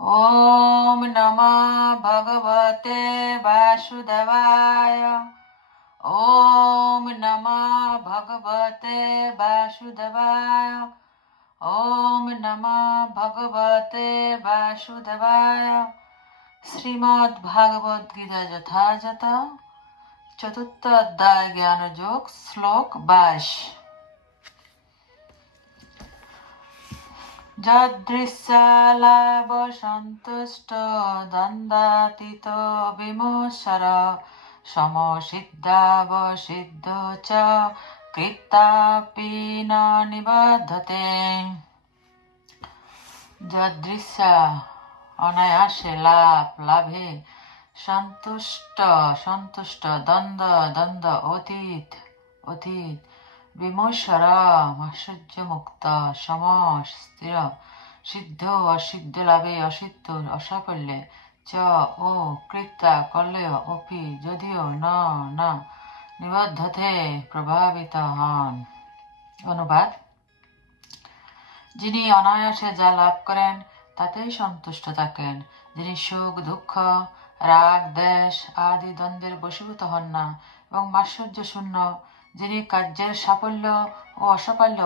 ॐ नमः भगवते वासुदेवाय। ॐ नमः भगवते वासुदेवाय। ॐ नमः भगवते वासुदेवाय। श्रीमद्भागवत गीता यथायथ चतुर्थ अध्याय ज्ञान योग श्लोक 22। যদৃশালাবসন্তুষ্ট দ্বন্দ্বাতীত বিমোচর সমসিদ্ধাবসিদ্ধ চ কৃত্যাপি ন নিবধ্যতে। যদৃশা অনায়াসে লাভে, সন্তুষ্ট দ্বন্দ্ব অতীত বিমোচর আশ্চর্য মুক্ত সম স্থির সিদ্ধ অসিদ্ধ লাভে অসিদ্ধ অসাফল্যে চ ও কৃত্যা করলেও অপি যদিও না নিবদ্ধতে প্রভাবিত হন। অনুবাদ: যিনি অনায়াসে যা লাভ করেন তাতেই সন্তুষ্ট থাকেন, যিনি সুখ দুঃখ রাগ দ্বেষ আদি দ্বন্দ্বের বশীভূত হন না এবং মাৎসর্য শূন্য, যিনি কার্যের সাফল্য ও অসাফল্য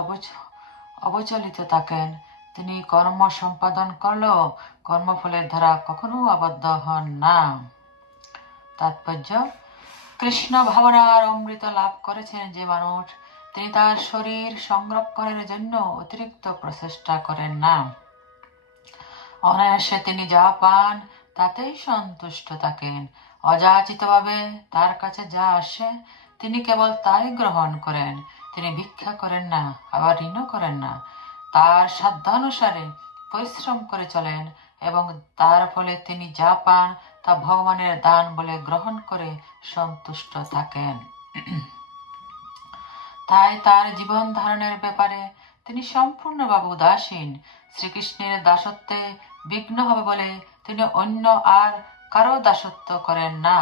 অবচলিত থাকেন, তিনি কর্ম সম্পাদন করলেও কর্মফলের দ্বারা কখনো আবদ্ধ হন না। তাৎপর্য: কৃষ্ণ ভাবনার অমৃত লাভ করেছেন যে মানুষ, তিনি তার শরীর সংরক্ষণের জন্য অতিরিক্ত প্রচেষ্টা করেন না। অনায়াসে তিনি যা পান তাতেই সন্তুষ্ট থাকেন। অযাচিতভাবে তার কাছে যা আসে তিনি কেবল তাই গ্রহণ করেন। তিনি ভিক্ষা করেন না, আবার ঋণও করেন না। তার সাধ্যানুসারে পরিশ্রম করে চলেন এবং তার ফলে তিনি যা পান তা ভগবানের দান বলে গ্রহণ করে সন্তুষ্ট থাকেন। তাই তার জীবন ধারণের ব্যাপারে তিনি সম্পূর্ণভাবে উদাসীন। শ্রীকৃষ্ণের দাসত্বে বিঘ্ন হবে বলে তিনি অন্য আর কারো দাসত্ব করেন না,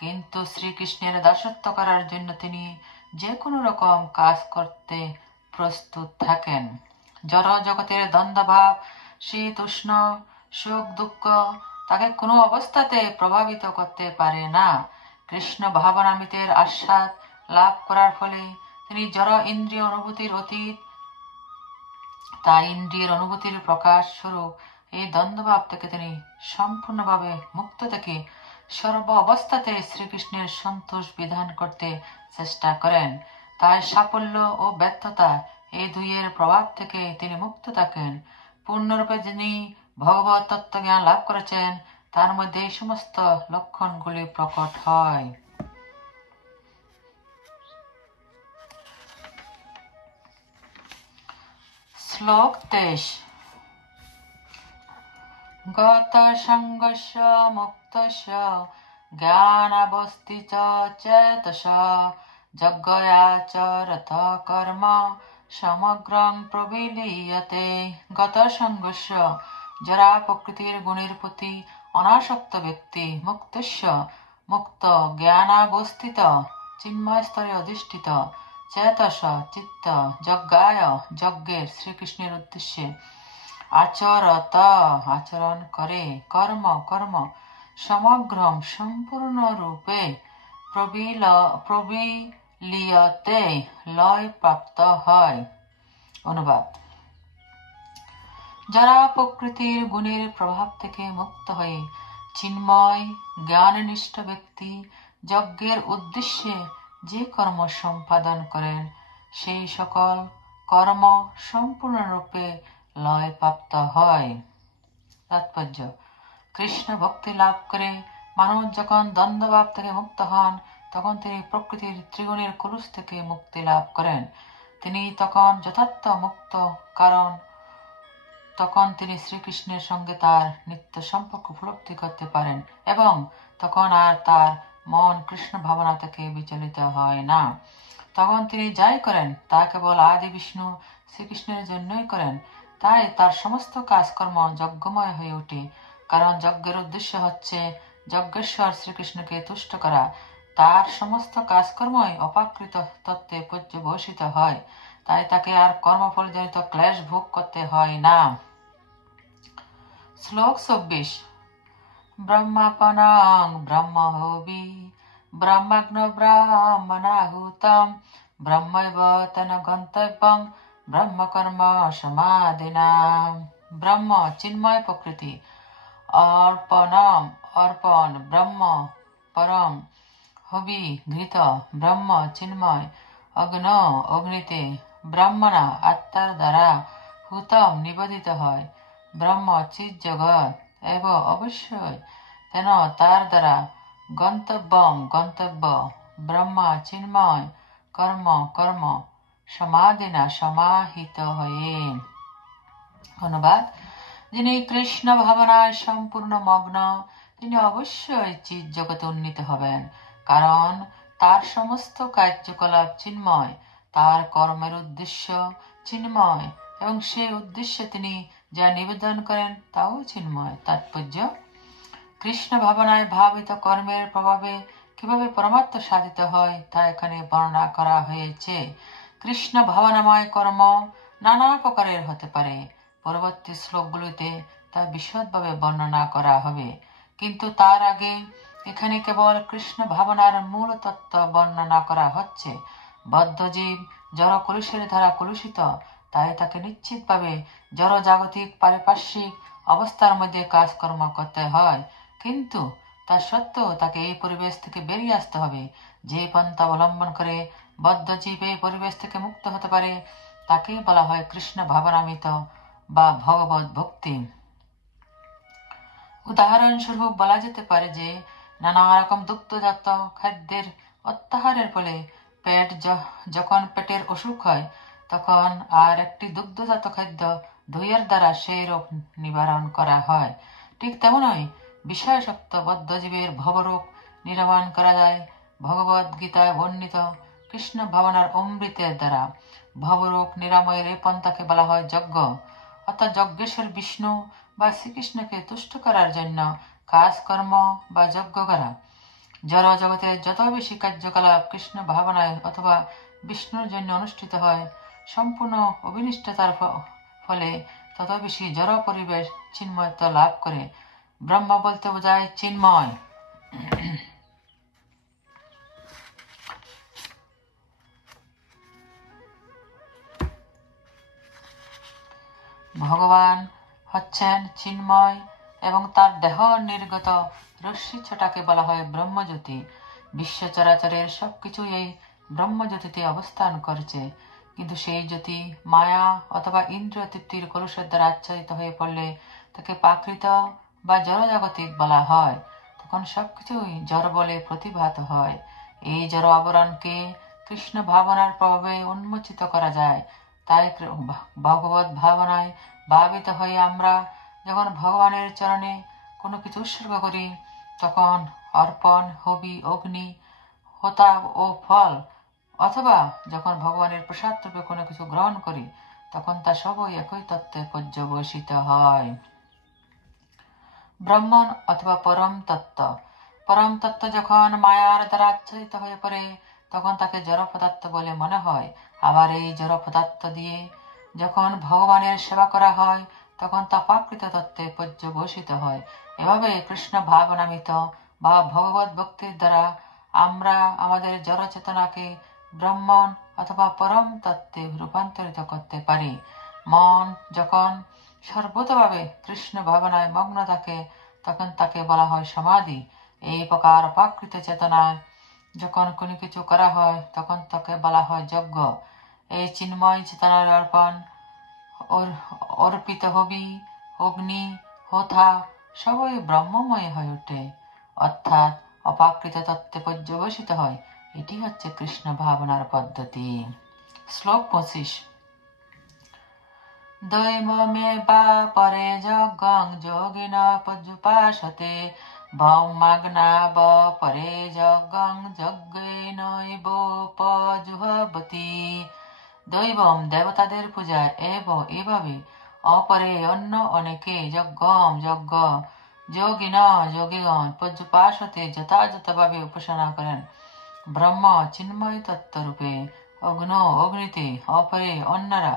কিন্তু শ্রীকৃষ্ণের দাসত্ব করার জন্য তিনি যে কোনো রকম কাজ করতে প্রস্তুত থাকেন। জড় জগতের দ্বন্দ্বভাব, শীত উষ্ণ, সুখ দুঃখ তাকে কোনো অবস্থাতে প্রভাবিত করতে পারে না। কৃষ্ণ ভাবনামৃতের আস্বাদ লাভ করার ফলে তিনি জড় ইন্দ্রিয় অনুভূতির অতীত, তাই ইন্দ্রিয়ের অনুভূতির প্রকাশ স্বরূপ এই দ্বন্দ্বভাব থেকে তিনি সম্পূর্ণভাবে মুক্ত থেকে সর্ব অবস্থাতে শ্রীকৃষ্ণের সন্তোষ বিধান করতে চেষ্টা করেন। তাই সাফল্য ও ব্যর্থতা এই দুইয়ের প্রভাব থেকে তিনি মুক্ত থাকেন। পূর্ণরূপে যিনি ভগবত তত্ত্বজ্ঞান লাভ করেছেন তার মধ্যে এই সমস্ত লক্ষণগুলি প্রকট হয়। শ্লোক 23। গত সঙ্গস্য মুক্তস্য জ্ঞানাবস্থি চ চেতস যজ্ঞয়াচরত কর্ম সমগ্রং প্রবিলীয়তে। গত সঙ্গস্য যারা প্রকৃতির গুণের প্রতি অনাসক্ত ব্যক্তি, মুক্তস্য মুক্ত, জ্ঞানাবস্থিত চিন্ময় স্তরে অধিষ্ঠিত, চেতস চিত্ত, যজ্ঞায় যজ্ঞের শ্রীকৃষ্ণের উদ্দেশ্যে, আচরত আচরণ করে, কর্ম সমগ্রম সম্পূর্ণরূপে, প্রবিলীয়তে লয় প্রাপ্ত হয়। অনুবাদ: যারা প্রকৃতির গুণের প্রভাব থেকে মুক্ত হয়ে চিন্ময় জ্ঞাননিষ্ঠ ব্যক্তি যজ্ঞের উদ্দেশ্যে যে কর্ম সম্পাদন করেন সেই সকল কর্ম সম্পূর্ণরূপে লয় প্রাপ্ত হয়। তাৎপর্য: কৃষ্ণ ভক্তি লাভ করে মানুষ যখন দ্বন্দ্বভাব থেকে মুক্ত হন তখন তিনি প্রকৃতির ত্রিগুণের কলুষ থেকে মুক্তি লাভ করেন। তিনি তখন যথার্থ মুক্ত, কারণ তখন তিনি শ্রীকৃষ্ণের সঙ্গে তার নিত্য সম্পর্ক উপলব্ধি করতে পারেন এবং তখন আর তার মন কৃষ্ণ ভাবনা থেকে বিচলিত হয় না। তখন তিনি যাই করেন তা কেবল আদি বিষ্ণু শ্রীকৃষ্ণের জন্যই করেন। তাই তার সমস্ত কাজকর্ম যজ্ঞময় হয়ে ওঠে, কারণ যজ্ঞের উদ্দেশ্য হচ্ছে যজ্ঞেশ্বর শ্রীকৃষ্ণকে তুষ্ট করা। তার সমস্ত কাজকর্মই অপাকৃত তত্ত্বে পর্যবসিত হয়, তাই তাকে আর কর্মফলজনিত ক্লেশ ভোগ করতে হয় না। শ্লোক 24। ব্রহ্মাপনাং ব্রহ্মহবি ব্রহ্মাগ্ন ব্রাহ্মণাহুতম ব্রহ্মৈব তেন গন্তব্যং ব্রহ্মকর্ম সমাধিনা। ব্রহ্ম চিন্ময় প্রকৃতি, অর্পণম অর্পণ, ব্রহ্ম পরম, হবি ঘৃত, ব্রহ্ম চিন্ময়, অগ্ন অগ্নিতে, ব্রাহ্মণা আত্মার দ্বারা, হুতম নিবেদিত হয়, ব্রহ্ম চিৎ জগৎ এব অবশ্যই, তেন তার দ্বারা, গন্তব্যম গন্তব্য, ব্রহ্মা চিন্ময়, কর্ম কর্ম, সমাধিনা সমাহিত হয়ে। অনুবাদ: যিনি কৃষ্ণ ভাবনায় সম্পূর্ণ মগ্ন, তিনি অবশ্যই চিৎ জগতে উন্নীত হবেন, কারণ তার সমস্ত কার্যকলাপ চিন্ময়, তার কর্মের উদ্দেশ্য চিন্ময় এবং সেই উদ্দেশ্যে তিনি যা নিবেদন করেন তাও চিন্ময়। তাৎপর্য: কৃষ্ণ ভাবনায় ভাবিত কর্মের প্রভাবে কিভাবে পরমাত্ম সাধিত হয় তা এখানে বর্ণনা করা হয়েছে। কৃষ্ণ ভাবনাময় কর্ম নানা প্রকারের হতে পারে, পরবর্তী শ্লোকগুলিতে তা বিশদভাবে বর্ণনা করা হবে, কিন্তু তার আগে এখানে কেবল কৃষ্ণ ভাবনার মূল তত্ত্ব বর্ণনা করা হচ্ছে। বদ্ধজীব জড় কলুষের দ্বারা কলুষিত, তাই তাকে নিশ্চিতভাবে জড় জাগতিক পারিপার্শ্বিক অবস্থার মধ্যে কাজকর্ম করতে হয়, কিন্তু তা সত্ত্বেও তাকে এই পরিবেশ থেকে বেরিয়ে আসতে হবে। যে পন্থা অবলম্বন করে বদ্ধজীব এই পরিবেশ থেকে মুক্ত হতে পারে তাকেই বলা হয় কৃষ্ণ ভাবনামিত বা ভগবত ভক্তি। উদাহরণস্বরূপ বলা যেতে পারে যে নানা রকম দুগ্ধজাত খাদ্যের অত্যাহারের ফলে পেট যখন পেটের অসুখ হয় তখন আর একটি দুগ্ধজাত খাদ্য দইয়ের দ্বারা সেই রোগ নিবারণ করা হয়। ঠিক তেমনই বিষয়াসক্ত বদ্ধজীবের ভবরোগ নিরাময় করা যায় ভগবদ গীতায় বর্ণিত কৃষ্ণ ভাবনার অমৃতের দ্বারা। ভবরোগ নিরাময়ের এই পন্থাকে বলা হয় যজ্ঞ, অর্থাৎ যজ্ঞেশ্বর বিষ্ণু বা শ্রীকৃষ্ণকে তুষ্ট করার জন্য কাজকর্ম বা যজ্ঞ করা। জড় জগতে যত বেশি কার্যকলাপ কৃষ্ণ ভাবনায় অথবা বিষ্ণুর জন্য অনুষ্ঠিত হয় সম্পূর্ণ অবিনিষ্টতার ফলে তত বেশি জড় পরিবেশ চিন্ময়ত্ব লাভ করে। ব্রহ্ম বলতে বোঝায় চিন্ময়। ভগবান হচ্ছেন চিন্ময় এবং তার দেহ নির্গত রশ্মি ছটাকে বলা হয় ব্রহ্মজ্যোতি। বিশ্ব চরাচরের সবকিছু এই ব্রহ্মজ্যোতিতে অবস্থান করছে, কিন্তু সেই জ্যোতি মায়া অথবা ইন্দ্রিয় তৃপ্তির কলুষের দ্বারা আচ্ছাদিত হয়ে পড়লে তাকে প্রাকৃত বা জড়জাগতিক বলা হয়। তখন সবকিছুই জড় বলে প্রতিভাত হয়। এই জড় আবরণকে কৃষ্ণ ভাবনার প্রভাবে উন্মোচিত করা যায়। তাই ভগবত ভাবনায় ভাবিত হয়ে আমরা যখন ভগবানের চরণে কোনো কিছু উৎসর্গ করি তখন অর্পণ, হবি, অগ্নি, হোতা ও ফল, অথবা যখন ভগবানের প্রসাদ রূপে কোনো কিছু গ্রহণ করি তখন তা সবই একই তত্ত্বে পর্যবসিত হয়। ব্রহ্মণ অথবা পরম তত্ত্ব। পরম তত্ত্ব যখন মায়ার দ্বারা আচ্ছাদিত হয়ে পড়ে তখন তাকে জড় পদার্থ বলে মনে হয়। আবার এই জড় পদার্থ দিয়ে যখন ভগবানের সেবা করা হয় তখন তা প্রাকৃত তত্ত্বে পর্যবসিত হয়। এভাবে কৃষ্ণ ভাবনামিত বা ভগবত ভক্তির দ্বারা আমরা আমাদের জড় চেতনাকে ব্রহ্মণ অথবা পরম তত্ত্বে রূপান্তরিত করতে পারি। মন যখন সর্বতভাবে কৃষ্ণ ভাবনায় মগ্ন থাকে তখন তাকে বলা হয় সমাধি। এই প্রকার প্রাকৃত চেতনায় যখন কোনো কিছু করা হয় তখন তাকে বলা হয় যজ্ঞ। এই চিন্ময় চেতনার অর্পণ, অর্পিত হবি, অগ্নি, হোতা সবই ব্রহ্মময় হয়ে ওঠে, অর্থাৎ অপ্রাকৃত তত্ত্বে পর্যবসিত হয়। এটি হচ্ছে কৃষ্ণ ভাবনার পদ্ধতি। শ্লোক 25। দৈবমে বা পরে যজ্ঞং যোগিন পর্যুপাসতে ব্রহ্মাগ্না ব পরে যজ্ঞং যজ্ঞেনৈবোপজুহবতি। দৈবম দেবতাদের পূজা এভাবে, অপরে অন্য অনেকে যজ্ঞম যজ্ঞ, যোগিন যোগীগণ পর্যুপাসতে যথাযথভাবে উপাসনা করেন ব্রহ্ম চিন্ময় তত্ত্বরূপে। অগ্নো অগ্নিতে, অপরে অন্যরা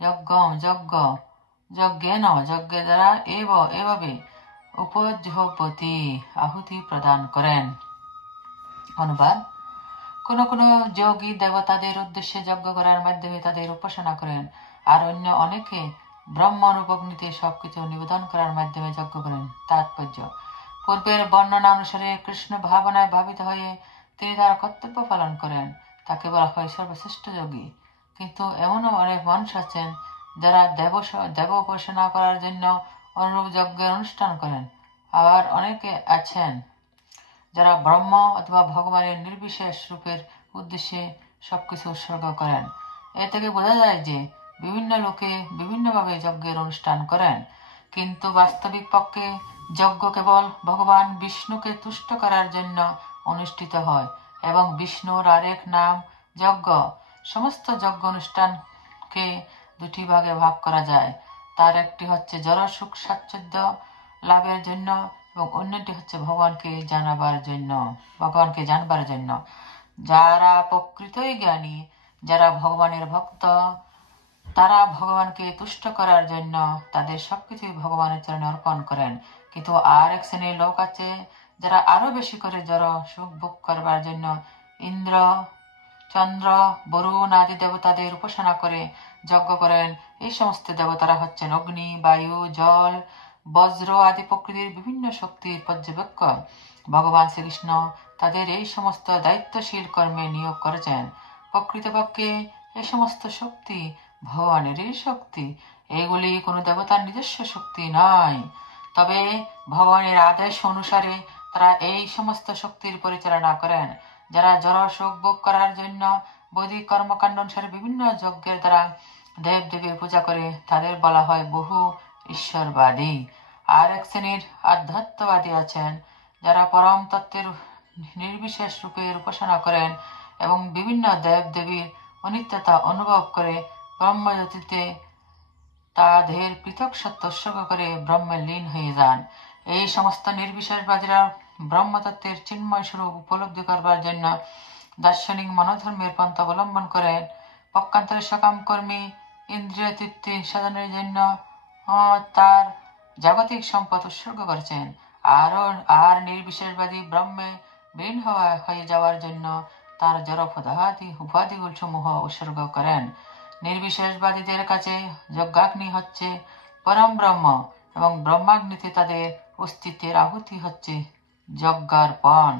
যজ্ঞম যজ্ঞ, যজ্ঞেন যজ্ঞের দ্বারা এভাবে উপজহপতি আহুতি প্রদান করেন। অনুবাদ: কোন কোন যোগী দেবতাদের উদ্দেশ্যে যজ্ঞ করার মাধ্যমে তাদের উপাসনা করেন, আর অন্য অনেকে ব্রহ্মরূপ অগ্নিতে সবকিছু নিবেদন করার মাধ্যমে যজ্ঞ করেন। তাৎপর্য: পূর্বের বর্ণনা অনুসারে কৃষ্ণ ভাবনায় ভাবিত হয়ে তিনি তার কর্তব্য পালন করেন, তাকে বলা হয় সর্বশ্রেষ্ঠ যোগী। কিন্তু এমনও অনেক মানুষ আছেন যারা দেব উপাসনা করার জন্য অনুরূপ যজ্ঞের অনুষ্ঠান করেন। আবার অনেকে আছেন যারা ব্রহ্ম অথবা ভগবানের নির্বিশেষ রূপের উদ্দেশ্যে সবকিছু উৎসর্গ করেন। এ থেকে বোঝা যায় যে বিভিন্ন লোকে বিভিন্নভাবে যজ্ঞের অনুষ্ঠান করেন, কিন্তু বাস্তবিক পক্ষে যজ্ঞ কেবল ভগবান বিষ্ণুকে তুষ্ট করার জন্য অনুষ্ঠিত হয় এবং বিষ্ণুর আরেক নাম যজ্ঞ। সমস্ত যজ্ঞ অনুষ্ঠানকে দুটি ভাগে ভাগ করা যায়। তার একটি হচ্ছে জড় সুখ স্বাচ্ছন্দ্য লাভের জন্য এবং অন্যটি হচ্ছে ভগবানকে জানবার জন্য। যারা প্রকৃতই জ্ঞানী, যারা ভগবানের ভক্ত, তারা ভগবানকে তুষ্ট করার জন্য তাদের সবকিছুই ভগবানের চরণে অর্পণ করেন। কিন্তু আর এক শ্রেণীর লোক আছে যারা আরো বেশি করে জড় সুখ ভোগ করবার জন্য ইন্দ্র, চন্দ্র, বরুণ আদি দেবতাদের উপাসনা করে যজ্ঞ করেন। এই সমস্ত দেবতারা হচ্ছেন অগ্নি, বায়ু, জল, বজ্র আদি প্রকৃতির বিভিন্ন শক্তির পর্যবেক্ষক। ভগবান শ্রীকৃষ্ণ তাদের এই সমস্ত দায়িত্বশীল কর্মে নিয়োগ করেছেন। প্রকৃতপক্ষে এই সমস্ত শক্তি ভগবানেরই শক্তি, এগুলি কোনো দেবতার নিজস্ব শক্তি নয়। তবে ভগবানের আদেশ অনুসারে তারা এই সমস্ত শক্তির পরিচালনা করেন। যারা জড় সুখ ভোগ করার জন্য বৈদিক কর্মকাণ্ড অনুসারে বিভিন্ন যজ্ঞের দ্বারা দেব দেবীর পূজা করে তাদের বলা হয় বহু ঈশ্বরবাদী। আর এক শ্রেণীর আধ্যাত্মবাদী আছেন যারা পরম তত্ত্বের নির্বিশেষ রূপের উপাসনা করেন এবং বিভিন্ন দেব দেবীর অনিত্যতা অনুভব করে ব্রহ্মজ্যোতিতে তাদের পৃথক সত্য উৎসর্গ করে ব্রহ্মে লীন হয়ে যান। এই সমস্ত নির্বিশেষবাদীরা ব্রহ্মতত্ত্বের চিন্ময় স্বরূপ উপলব্ধি করবার জন্য দার্শনিক মনোধর্মের পন্থা অবলম্বন করেন। পক্ষান্তরে সকাম কর্মী ইন্দ্রিয় তৃপ্তি সাধনের জন্য তার জাগতিক সম্পদ উৎসর্গ করেছেন। আর নির্বিশেষবাদী ব্রহ্মে বিলীন হয়ে যাওয়ার জন্য তার জড় উপাধিগুলো সমূহ উৎসর্গ করেন। নির্বিশেষবাদীদের কাছে যজ্ঞাগ্নি হচ্ছে পরম ব্রহ্ম এবং ব্রহ্মাগ্নিতে তাদের অস্তিত্বের আহুতি হচ্ছে যজ্ঞার্পণ।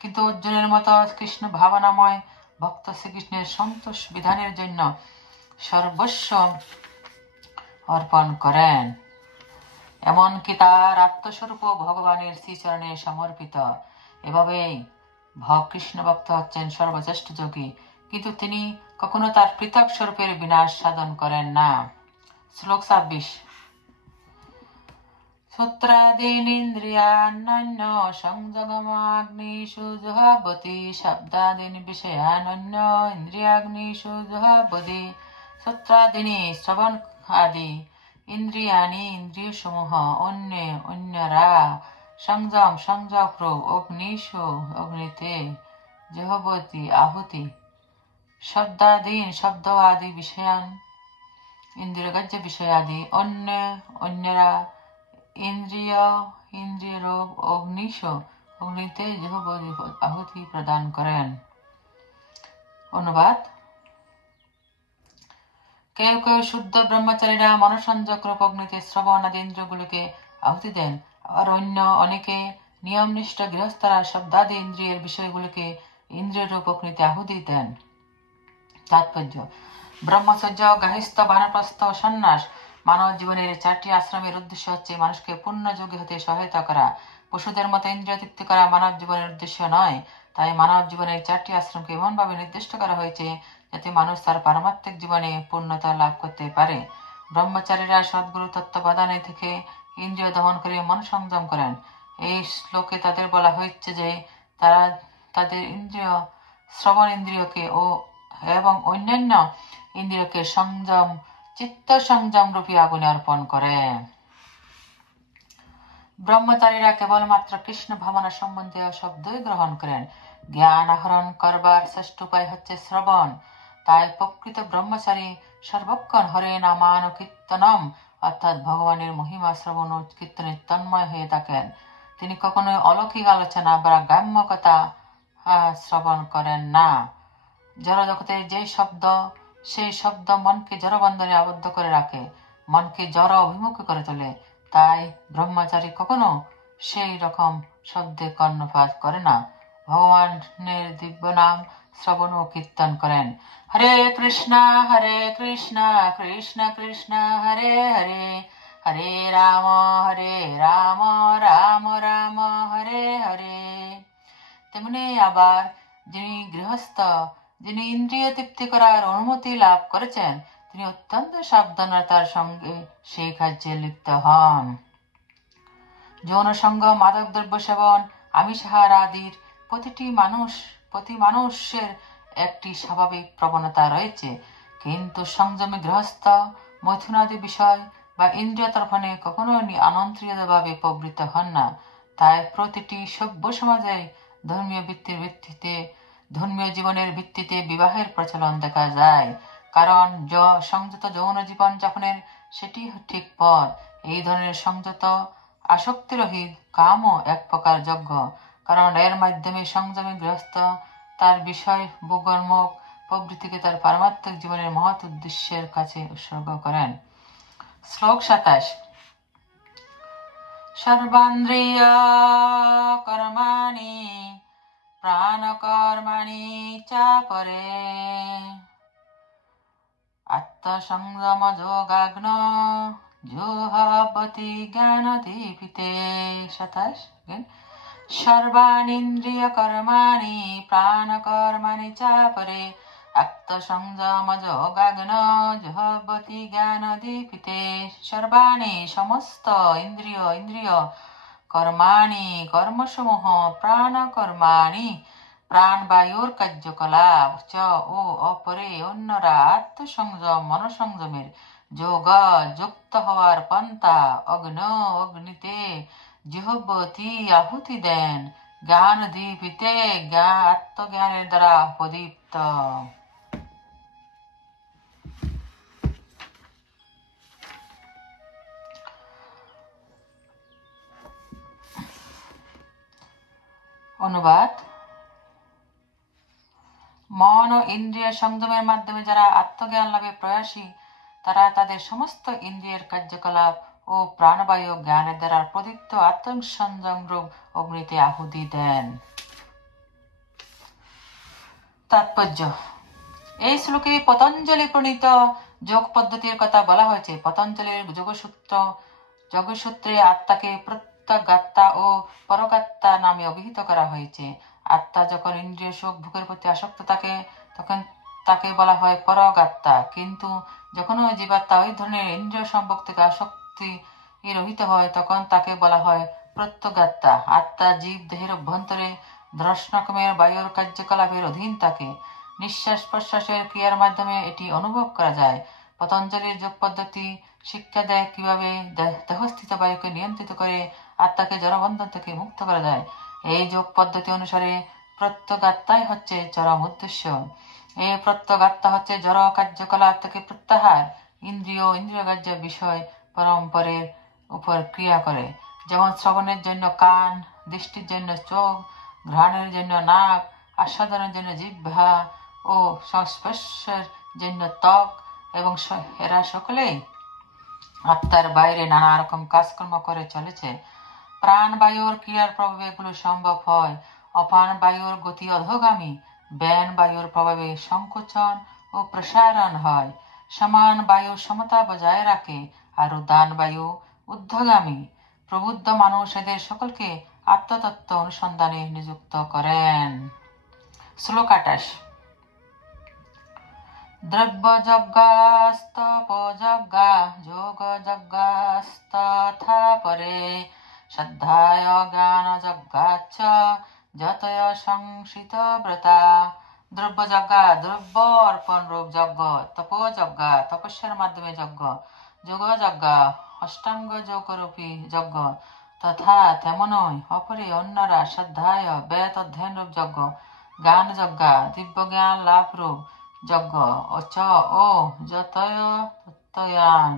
কিন্তু অর্জুনের মতো কৃষ্ণ ভাবনাময় ভক্ত শ্রীকৃষ্ণের সন্তোষ বিধানের জন্য সর্বস্ব অর্পণ করেন, এমনকি তার আত্মস্বরূপ ভগবানের শ্রীচরণে সমর্পিত। এভাবেই কৃষ্ণ ভক্ত হচ্ছেন সর্বশ্রেষ্ঠ যোগী, কিন্তু তিনি কখনো তার পৃথক স্বরূপের বিনাশ সাধন করেন না। শ্লোক 26। সূত্রাদীনিন্দ্রিয়াণ্যন্য সংযগমাগ্নিষু জুহাবতি শব্দাদীন বিষয়ানন্য ইন্দ্রিয়াগ্নিষু জুহাবতি। সূত্রাদীনি শ্রবণ আদি ইন্দ্রিয়ানি ইন্দ্রিয়সমূহ অন্যরা সংযম অগ্নিষু অগ্নিতে জহবতি আহুতি। শব্দাদীন শব্দ আদি বিষয়ান ইন্দ্রিয়গ্রাহ্য বিষয়াদি অন্যরা ইন্দ্রিয়রূপ অগ্নিতে আহুতি প্রদান করেন। অনুবাদ: কেউ কেউ শুদ্ধ ব্রহ্মচারীরা মনসংযোগ রূপ অগ্নিতে শ্রবণ আদি ইন্দ্রিয়গুলোকে আহুতি দেন, আর অন্য অনেকে নিয়মনিষ্ঠ গৃহস্থরা শব্দাদি ইন্দ্রিয়ের বিষয়গুলোকে ইন্দ্রিয়রূপ অগ্নিতে আহুতি দেন। তাৎপর্য: ব্রহ্মচর্য, গার্হস্থ্য, বানপ্রস্থ, সন্ন্যাস মানব জীবনের 4টি আশ্রমের উদ্দেশ্য হচ্ছে মানুষকে পূর্ণ যোগী হতে সহায়তা করা। পশুদের মতো ইন্দ্রিয় তৃপ্তি করা মানব জীবনের উদ্দেশ্য নয়। তাই মানব জীবনের 4টি আশ্রমকে এমনভাবে নির্দিষ্ট করা হয়েছে যাতে মানুষ তার পারমাত্মিক জীবনে পূর্ণতা লাভ করতে পারে। ব্রহ্মচারীরা সদ্গুরু তত্ত্বাবধানে থেকে ইন্দ্রিয় দমন করে মন সংযম করেন। এই শ্লোকে তাদের বলা হয়েছে যে তারা তাদের শ্রবণ ইন্দ্রিয়কে এবং অন্যান্য ইন্দ্রিয়কে চিত্ত সংযম রূপী আগুনে অর্পণ করে। ব্রহ্মচারীরা কেবলমাত্র কৃষ্ণ ভাবনা সম্বন্ধে শব্দই গ্রহণ করেন। জ্ঞান আহরণ করবার শ্রেষ্ঠ উপায় হচ্ছে শ্রবণ। তাই প্রকৃত ব্রহ্মচারী সর্বক্ষণ হরে নামানুকীর্তনম অর্থাৎ ভগবানের মহিমা শ্রবণ ও কীর্তনে তন্ময় হয়ে থাকেন। তিনি কখনোই অলৌকিক আলোচনা বা গ্রাম্য কথা শ্রবণ করেন না। জড়জগতের যে শব্দ, সেই শব্দ মনকে জড়বন্ধনে আবদ্ধ করে রাখে, মনকে জড় অভিমুখ করে তোলে। তাই ব্রহ্মচারী কখনো সেই রকম শব্দে কর্ণপাত করে না, ভগবানের দিব্য নাম শ্রবণ ও কীর্তন করেন। হরে কৃষ্ণ কৃষ্ণ কৃষ্ণ হরে হরে, হরে রাম রাম রাম হরে হরে। তেমনি আবার যিনি গৃহস্থ, যিনি ইন্দ্রিয় তৃপ্তি করার অনুমতি লাভ করেছেন, তিনি অত্যন্ত সাবধানতার সঙ্গে সেই কার্যে লিপ্ত হন। যৌন সঙ্গ, মাদক দ্রব্য সেবন, আমিষাহার আদির প্রতি মানুষের একটি স্বাভাবিক প্রবণতা রয়েছে, কিন্তু সংযমী গৃহস্থ মৈথুনাদি বিষয় বা ইন্দ্রিয় তর্পণে কখনো আনন্ত্রিতভাবে প্রবৃত্ত হন না। তাই প্রতিটি সভ্য সমাজে ধর্মীয় জীবনের ভিত্তিতে বিবাহের প্রচলন দেখা যায়, কারণ সংযত যৌন জীবন যাপনের সেটি ঠিক পথ। এই ধরনের সংযত আসক্তিরহিত কামও এক প্রকার যজ্ঞ, কারণ এর মাধ্যমে সংযমী গৃহস্থ তার বিষয় ভূকর্ম প্রবৃত্তিকে তার পারমাত্মিক জীবনের মহৎ উদ্দেশ্যের কাছে উৎসর্গ করেন। শ্লোক 27। সর্বান্দ্রিয় কর্মাণি প্রাণকর্মাণি চাপরে আত্মসংযম যোগাগ্ন জোহবতি জ্ঞানদীপিতে। 27 সর্বাণীন্দ্রিয় কর্মাণি প্রাণকর্মাণি চাপরে আত্মসংযম যোগাগ্ন জোহবতি জ্ঞানদীপিতে। সর্বাণি সমস্ত ইন্দ্রিয় কর্মাণি কর্মসমূহ, প্রাণকর্মাণি প্রাণবায়ুর কার্যকলাপ, চ ও অপরে অন্যরা আত্মসংযম মনসংযমের যোগ যুক্ত হওয়ার পন্থা, অগ্নিতে জিহ্বতি আহুতি দেন, জ্ঞান দীপিতে আত্মজ্ঞানের দ্বারা প্রদীপ্ত। অনুবাদ: মন ও ইন্দ্রিয় সংযমের মাধ্যমে যারা আত্মজ্ঞান লাভে প্রয়াসী, তারা তাদের সমস্ত ইন্দ্রিয়ের কার্যকলাপ ও প্রাণবায়ু জ্ঞানের দ্বারা প্রদীপ্ত আত্মসংযম রূপ অগ্নিতে আহুতি দেন। তাৎপর্য: এই শ্লোকে পতঞ্জলি প্রণীত যোগ পদ্ধতির কথা বলা হয়েছে। পতঞ্জলির যোগসূত্রে আত্মাকে প্রত্যগাত্মা ও পরগাত্মা নামে অভিহিত করা হয়েছে। আত্মা যখন ইন্দ্রিয় সুখ ভোগের প্রতি আসক্ত থাকে, তখন তাকে বলা হয় পরগাত্মা, কিন্তু যখন ওই জীবাত্মা ওই ধরনের ইন্দ্রিয় সম্ভোগ থেকে আসক্তি রহিত হয়, তখন তাকে বলা হয় প্রত্যগাত্মা। আত্মা জীব দেহের অভ্যন্তরে রকমের বায়ুর কার্যকলাপের অধীন থাকে। নিঃশ্বাস প্রশ্বাসের ক্রিয়ার মাধ্যমে এটি অনুভব করা যায়। পতঞ্জলির যোগ পদ্ধতি শিক্ষা দেয় কিভাবে দেহস্থিত বায়ুকে নিয়ন্ত্রিত করে আত্মাকে জড়বন্ধন থেকে মুক্ত করা যায়। এই যোগ পদ্ধতি অনুসারে প্রত্যগাত্মাই হচ্ছে চরম উদ্দেশ্য। এই প্রত্যগাত্মা হচ্ছে জড় কার্যকলাপ থেকে প্রত্যাহার। ইন্দ্রিয়গ্রাহ্য বিষয় পরম্পরের উপর ক্রিয়া করে, যেমন শ্রবণের জন্য কান, দৃষ্টির জন্য চোখ, ঘ্রাণের জন্য নাক, আস্বাদনের জন্য জিহ্বা ও সংস্পর্শের জন্য ত্বক, এবং এরা সকলেই আত্মার বাইরে নানা রকম কাজকর্ম করে চলেছে। প্রাণবায়ুর ক্রিয়ার প্রভাবে এগুলো সম্ভব হয়। অপান বায়ুর গতি অধোগামী, ব্যান বায়ুর প্রভাবে সংকোচন ও প্রসারণ হয়। সমান বায়ু সমতা বজায় রাখে, আর উদান বায়ু ঊর্ধ্বগামী। প্রবুদ্ধ মানুষ এদের সকলকে আত্মতত্ত্ব অনুসন্ধানে নিযুক্ত করেন। শ্লোক 28। দ্রব্যযজ্ঞস্তপযজ্ঞা যোগযজ্ঞস্তথা পরে শ্রদ্ধায় জ্ঞানযজ্ঞাচ্চ যতয় সংসিত ব্রতা। দ্রব্যযজ্ঞ দ্রব্য অর্পণ রূপ যজ্ঞ, তপোযজ্ঞ তপস্যার মাধ্যমে যজ্ঞ, যোগযজ্ঞ অষ্টাঙ্গ যোগরূপী যজ্ঞ, তথা তেমনই অপরে অন্যরা শ্রদ্ধায় বেদ অধ্যয়ন রূপ যজ্ঞ, জ্ঞান যজ্ঞ দিব্য জ্ঞান লাভ রূপ যজ্ঞ, চ ও যতয় তত্ত্বয়ান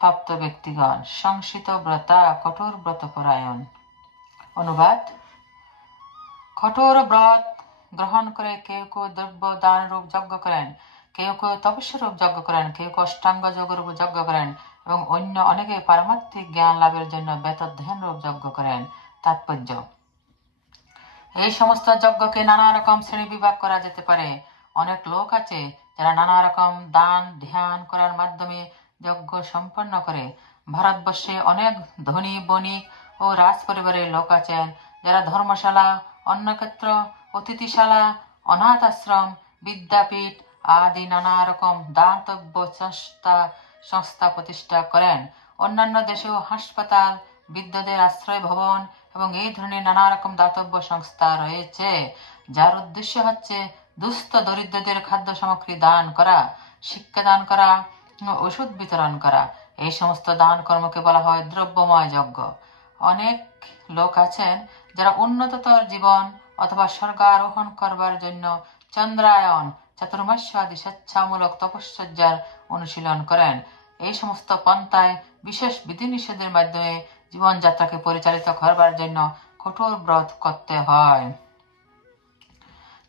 প্রাপ্ত ব্যক্তিগণ সংসিত ব্রতা কঠোর ব্রতপরায়ণ। অনুবাদ: কঠোর ব্রত গ্রহণ করে কেউ কেউ দ্রব্য দান রূপ যজ্ঞ করেন, কেউ কেউ তপস্যা রূপ যজ্ঞ করেন, কেউ কেউ অষ্টাঙ্গ যোগ রূপ যজ্ঞ করেন এবং অন্য অনেকে পারমার্থিক জ্ঞান লাভের জন্য বেতধ্যান রূপ যজ্ঞ করেন। তাৎপর্য: এই সমস্ত যজ্ঞকে নানা রকম শ্রেণী বিভাগ করা যেতে পারে। অনেক লোক আছে যারা নানা রকম দান ধ্যান করার মাধ্যমে যজ্ঞ সম্পন্ন করে। ভারতবর্ষে অনেক ধনী বণিক ও রাজ পরিবারের লোক আছেন যারা ধর্মশালা, অন্নক্ষেত্র, অতিথিশালা, অনাথ আশ্রম, বিদ্যাপীঠ আদি নানা রকম দাতব্য সংস্থা প্রতিষ্ঠা করেন। অন্যান্য দেশেও হাসপাতাল, বৃদ্ধদের আশ্রয় ভবন এবং এই ধরনের নানা রকম দাতব্য সংস্থা রয়েছে, যার উদ্দেশ্য হচ্ছে দুস্থ দরিদ্রদের খাদ্য সামগ্রী দান করা, শিক্ষা দান করা, ওষুধ বিতরণ করা। এই সমস্ত দান কর্মকে বলা হয় দ্রব্যময় যজ্ঞ। অনেক লোক আছেন যারা উন্নততর জীবন অথবা স্বর্গারোহণ করবার জন্য চন্দ্রায়ন, চাতুর্মাস্য আদি স্বেচ্ছামূলক তপস্যার অনুশীলন করেন। এই সমস্ত পন্থায় বিশেষ বিধিনিষেধের মাধ্যমে জীবনযাত্রাকে পরিচালিত করবার জন্য কঠোর ব্রত করতে হয়।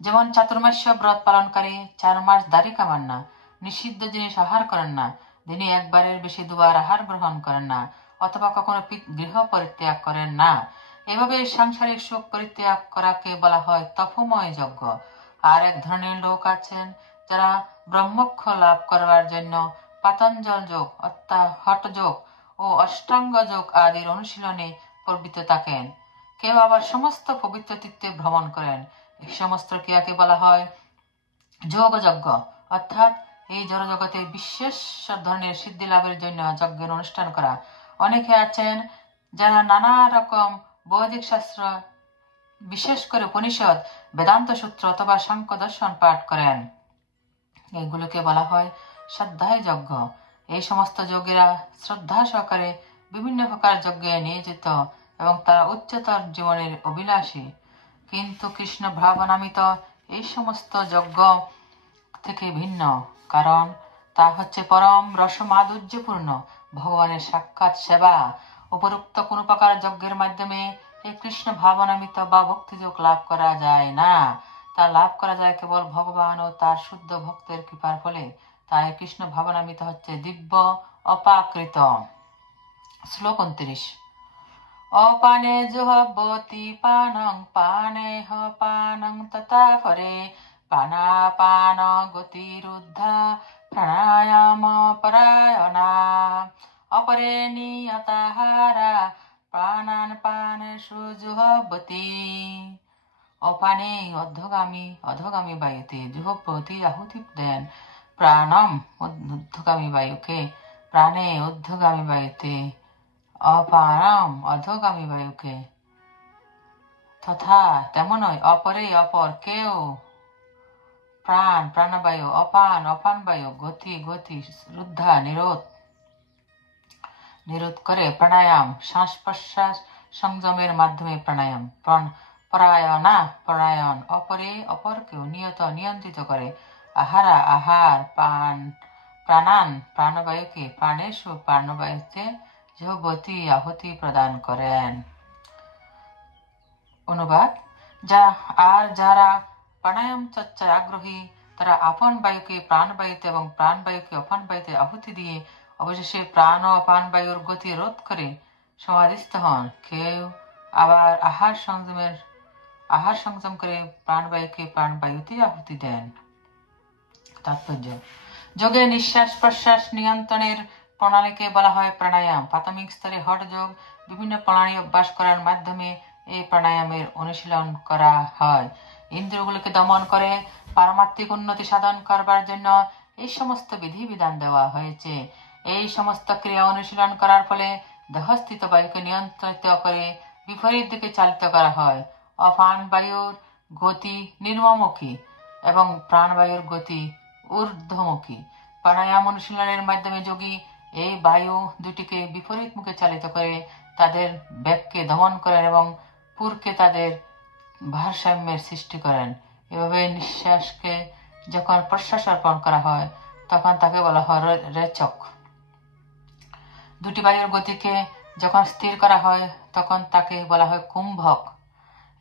যেমন চাতুর্মাস্য ব্রত পালনকারী 4 মাস দাড়ি কামান না, নিষিদ্ধ জিনিস আহার করেন না, দিনে একবারের বেশি দুবার আহার গ্রহণ করেন না, অথবা কখনো গৃহ পরিত্যাগ করেন না। এভাবে সাংসারিক সুখ পরিত্যাগ করাকে বলা হয় তপময় যজ্ঞ। আর এক ধরনের লোক আছেন যারা ব্রহ্মোক্ষ লাভ করবার জন্য পাতঞ্জল যোগ অর্থাৎ হঠ যোগ ও অষ্টাঙ্গ যোগ আদির অনুশীলনে প্রবৃত্ত থাকেন। কেউ আবার সমস্ত পবিত্র তীর্থে ভ্রমণ করেন। এই সমস্ত ক্রিয়াকে বলা হয় যোগযজ্ঞ, অর্থাৎ এই জড়জগতে বিশেষ ধরনের সিদ্ধি লাভের জন্য যজ্ঞের অনুষ্ঠান করা। অনেকে আছেন যারা নানা রকম বৈদিক শাস্ত্র, বিশেষ করে উপনিষদ, বেদান্ত সূত্র অথবা সাংখ্য দর্শন পাঠ করেন। এগুলোকে বলা হয় শ্রদ্ধায় যজ্ঞ। এই সমস্ত যোগীরা শ্রদ্ধা সহকারে বিভিন্ন প্রকার যজ্ঞে নিয়োজিত এবং তারা উচ্চতর জীবনের অভিলাষী। কিন্তু কৃষ্ণ ভাবনামিত এই সমস্ত যজ্ঞ থেকে ভিন্ন, কারণ তা হচ্ছে পরম রসমাধুর্যপূর্ণ ভগবানের সাক্ষাৎ সেবা। উপরোক্ত কোন প্রকার যজ্ঞের মাধ্যমে এই কৃষ্ণ ভাবনামিত বা ভক্তিযোগ লাভ করা যায় না। তা লাভ করা যায় কেবল ভগবান ও তার শুদ্ধ ভক্তের কৃপার ফলে। তাই কৃষ্ণ ভাবনামিত হচ্ছে দিব্য অপাকৃত। শ্লোক 29। অপানে জুহবতি পানং পানেহ পানং তথা পরে পানাপান গতিরুদ্ধা প্রাণায়াম পরায়ণা অপরে নিয়তাহারা প্রাণান পানেষু জুহবতি। অপানে অধোগামী বায়ুতে জুহবতি আহুতি দেন, প্রাণম ঊর্ধ্বগামী বায়ুকে, প্রাণে ঊর্ধ্বগামী বায়ুতে, অপারম অধোগামী বায়ুকে, তথা তেমনই অপরে অপর কেউ, প্রাণ প্রাণবায়ু, অপান অপান বায়ু, গতি গতি, রুদ্ধা নিরোধ করে, প্রাণায়াম শ্বাস প্রশ্বাস সংযমের মাধ্যমে প্রাণায়াম, পরায়ণা পরায়ণ, অপরে অপরকেও নিয়ন্ত্রিত করে, আহারা আহার, প্রাণান প্রাণবায়ুকে, প্রাণেষু প্রাণবায়ুতে জগতি আহুতি প্রদান করেন। অনুবাদ: যারা প্রাণায়াম চর্চায় আগ্রহী তারা আপন বায়ুকে প্রাণবায়ুতে এবং প্রাণবায়ুকে অপান বায়ুতে আহুতি দিয়ে অবশেষে প্রাণ ও অপান বায়ুর গতি রোধ করে সমাধিস্থ হন। কেউ আবার আহার সংযম করে প্রাণবায়ুকে প্রাণবায়ুতে আহুতি দেন। তাৎপর্য: যোগে নিঃশ্বাস প্রশ্বাস নিয়ন্ত্রণের প্রণালীকে বলা হয় প্রাণায়াম। প্রাথমিক স্তরে হঠ যোগ বিভিন্ন প্রণালী অভ্যাস করার মাধ্যমে এই প্রাণায়ামের অনুশীলন করা হয়। ইন্দ্রিয়গুলোকে দমন করে পারমার্থিক উন্নতি সাধন করবার জন্য এই সমস্ত বিধিবিধান দেওয়া হয়েছে। এই সমস্ত ক্রিয়া অনুশীলন করার ফলে দেহস্থিত বায়ুকে নিয়ন্ত্রিত করে বিপরীত দিকে চালিত করা হয়। অপান বায়ুর গতি নিম্নমুখী এবং প্রাণবায়ুর গতি ঊর্ধ্বমুখী। প্রাণায়াম অনুশীলনের মাধ্যমে যোগী এই বায়ু দুটিকে বিপরীত মুখে চালিত করে তাদের বেগকে দমন করেন এবং পুরকে তাদের ভারসাম্যের সৃষ্টি করেন। এভাবে নিঃশ্বাসকে যখন প্রশ্বাস অর্পণ করা হয় তখন তাকে বলা হয় রেচক। দুটি বায়ুর গতিকে যখন স্থির করা হয় তখন তাকে বলা হয় কুম্ভক।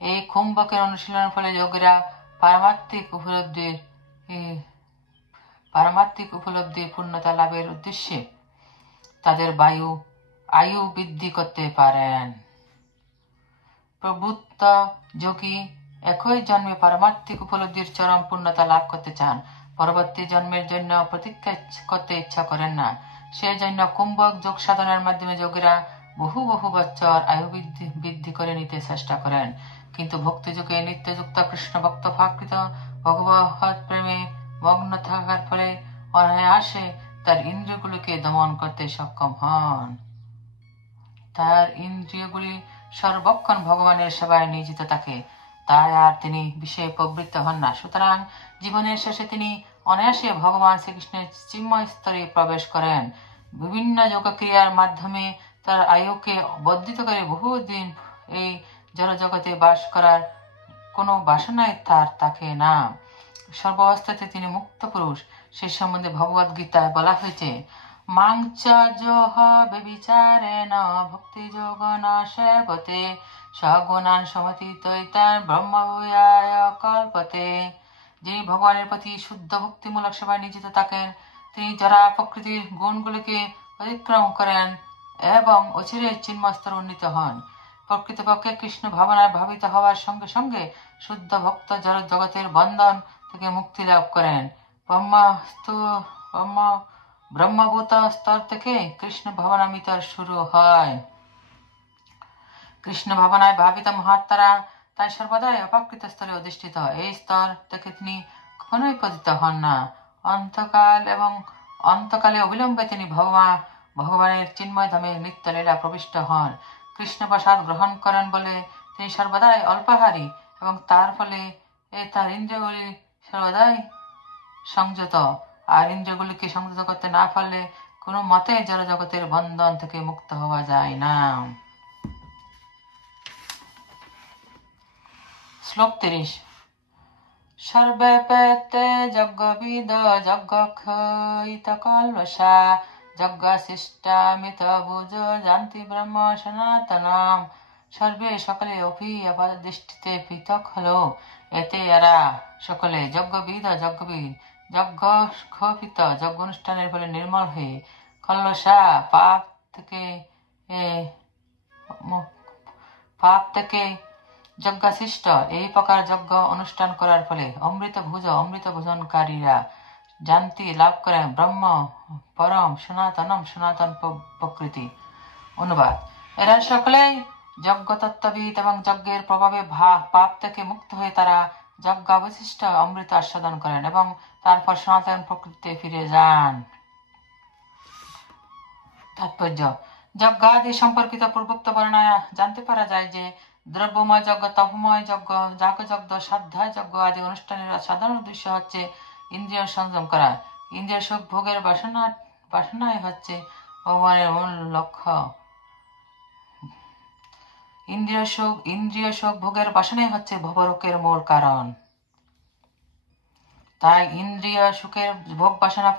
এই কুম্ভকের অনুশীলনের ফলে যোগীরা পারমাত্মিক উপলব্ধি পূর্ণতা লাভের উদ্দেশ্যে তাদের আয়ু বৃদ্ধি করতে পারেন। প্রবুদ্ধ যোগী একই জন্মে পারমাত্মিক উপলব্ধির চরম পূর্ণতা লাভ করতে চান, পরবর্তী জন্মের জন্য প্রতীক্ষা করতে ইচ্ছা করেন না। সেই জন্য কুম্ভক যোগ সাধনার মাধ্যমে যোগীরা বহু বছর আয়ু বৃদ্ধি করে নিতে চেষ্টা করেন। কিন্তু ভক্তিযোগে নিত্যযুক্ত কৃষ্ণ ভক্ত প্রাকৃত ভগবৎ প্রেমে মগ্ন থাকার ফলে অনায়াসে তার ইন্দ্রিয়গুলিকে দমন করতে সক্ষম হন। তার ইন্দ্রিয়গুলি সর্বক্ষণ ভগবানের সেবায় নিয়োজিত থাকে, তাই আর তিনি বিষয়ে প্রবৃত্ত হন না। সুতরাং জীবনের শেষে তিনি অনায়াসে ভগবান শ্রীকৃষ্ণের চিন্ময় স্তরে প্রবেশ করেন। বিভিন্ন যোগক্রিয়ার মাধ্যমে তার আয়ুকে বর্ধিত করে বহুদিন এই জড়জগতে বাস করার কোনো বাসনায় তার থাকে না। সর্বাবস্থাতে তিনি মুক্ত পুরুষ। সে সম্বন্ধে ভগবদ গীতায় বলা হয়েছে, মাংচ যোহ ব্যভিচারেণ ভক্তি যোগ না সেবতে সগুণান সমতীতৈতান ব্রহ্মভূয়ায় কল্পতে। যিনি ভগবানের প্রতি শুদ্ধ ভক্তিমূলক সেবায় নিয়োজিত থাকেন, তিনি যারা প্রকৃতির গুণগুলিকে অতিক্রম করেন এবং অচিরে চিন্মস্তর উন্নীত হন। প্রকৃতপক্ষে কৃষ্ণ ভাবনায় ভাবিত হওয়ার সঙ্গে সঙ্গে শুদ্ধ ভক্ত জড় জগতের বন্ধন থেকে মুক্তি লাভ করেন। ব্রহ্মভূত স্তর থেকে কৃষ্ণ ভাবনামিতার শুরু হয়। কৃষ্ণ ভাবনায় ভাবিত মহাত্মারা তাই সর্বদাই অপ্রাকৃত স্তরে অধিষ্ঠিত। এই স্তর থেকে তিনি কখনোই পতিত হন না। অন্তকালে অবিলম্বে তিনি ভগবানের চিন্ময় ধামে নিত্য লীলা প্রবিষ্ট হন। কৃষ্ণ প্রসাদ গ্রহণ করেন বলে তিনি সর্বদাই অল্পাহারী এবং তার ফলে তার ইন্দ্রিয়গুলি সর্বদাই সংযত। আর ইন্দ্রিয়গুলিকে সংযত করতে না পারলে কোনো মতে জড় জগতের বন্ধন থেকে মুক্ত হওয়া যায় না। শ্লোক 30। সর্বে পেতে যজ্ঞবিদ যজ্ঞক্ষয়িত কলবশা যজ্ঞশিষ্টামিত ভুজ জানতি ব্রহ্ম সনাতনম। সর্বে সকলে দৃষ্টিতে পৃথক হলো, এতে এরা সকলে যজ্ঞবিদ যজ্ঞ ক্ষপিত যজ্ঞ অনুষ্ঠানের ফলে নির্মল হয়ে কলসা পাপ থেকে যজ্ঞশিষ্ট এই প্রকার যজ্ঞ অনুষ্ঠান করার ফলে অমৃত ভোজনকারীরা জানতি লাভ করেন ব্রহ্ম পরম সনাতন প্রকৃতি। অনুবাদ: এরা সকলেই যজ্ঞতত্ত্ববিদ এবং যজ্ঞের প্রভাবে পাপ থেকে মুক্ত হয়ে তারা যজ্ঞ অবশিষ্ট অমৃত আস্বাদন করেন এবং তারপর সনাতন প্রকৃতিতে ফিরে যান। তাৎপর্য: যজ্ঞ আদি সম্পর্কিত পূর্বোক্ত বর্ণনা জানতে পারা যায় যে দ্রব্যময় যজ্ঞ, তপময় যজ্ঞ, যাগযজ্ঞ, স্বাধ্যায় যজ্ঞ আদি অনুষ্ঠানের সাধারণ উদ্দেশ্য হচ্ছে ইন্দ্রিয় সংযম করা। ইন্দ্রিয় সুখ ভোগের বাসনাই হচ্ছে ভগবানের মূল লক্ষ্য। ইন্দ্রিয় সুখ ভোগের বাসনাই হচ্ছে ভবরোগের মূল কারণ। তাই ইন্দ্রিয় সুখের ভোগ বাসনা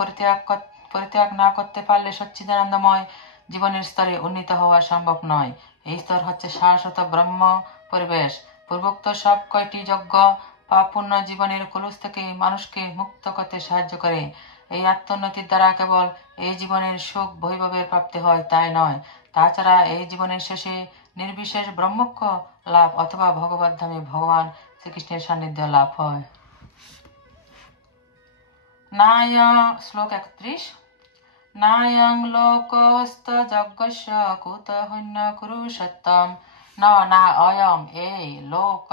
পরিত্যাগ না করতে পারলে সচ্চিদানন্দময় জীবনের স্তরে উন্নীত হওয়া সম্ভব নয়। এই স্তর হচ্ছে শাশ্বত ব্রহ্ম পরিবেশ। পূর্বোক্ত সব কয়টি যজ্ঞ পাপপূর্ণ জীবনের কলুষ থেকে মানুষকে মুক্ত করতে সাহায্য করে। এই আত্মোন্নতির দ্বারা কেবল এই জীবনের সুখ বৈভবের প্রাপ্তি হয় তাই নয়, তাছাড়া এই জীবনের শেষে নির্বিশেষ ব্রহ্মজ্ঞ লাভ অথবা ভগবত ধামে ভগবান শ্রীকৃষ্ণের সান্নিধ্য লাভ হয়। শ্লোক 31। নায়ং লোকস্ত যজ্ঞস্য কুতহন্য কুরুষোত্তম। না অয়ম এই লোক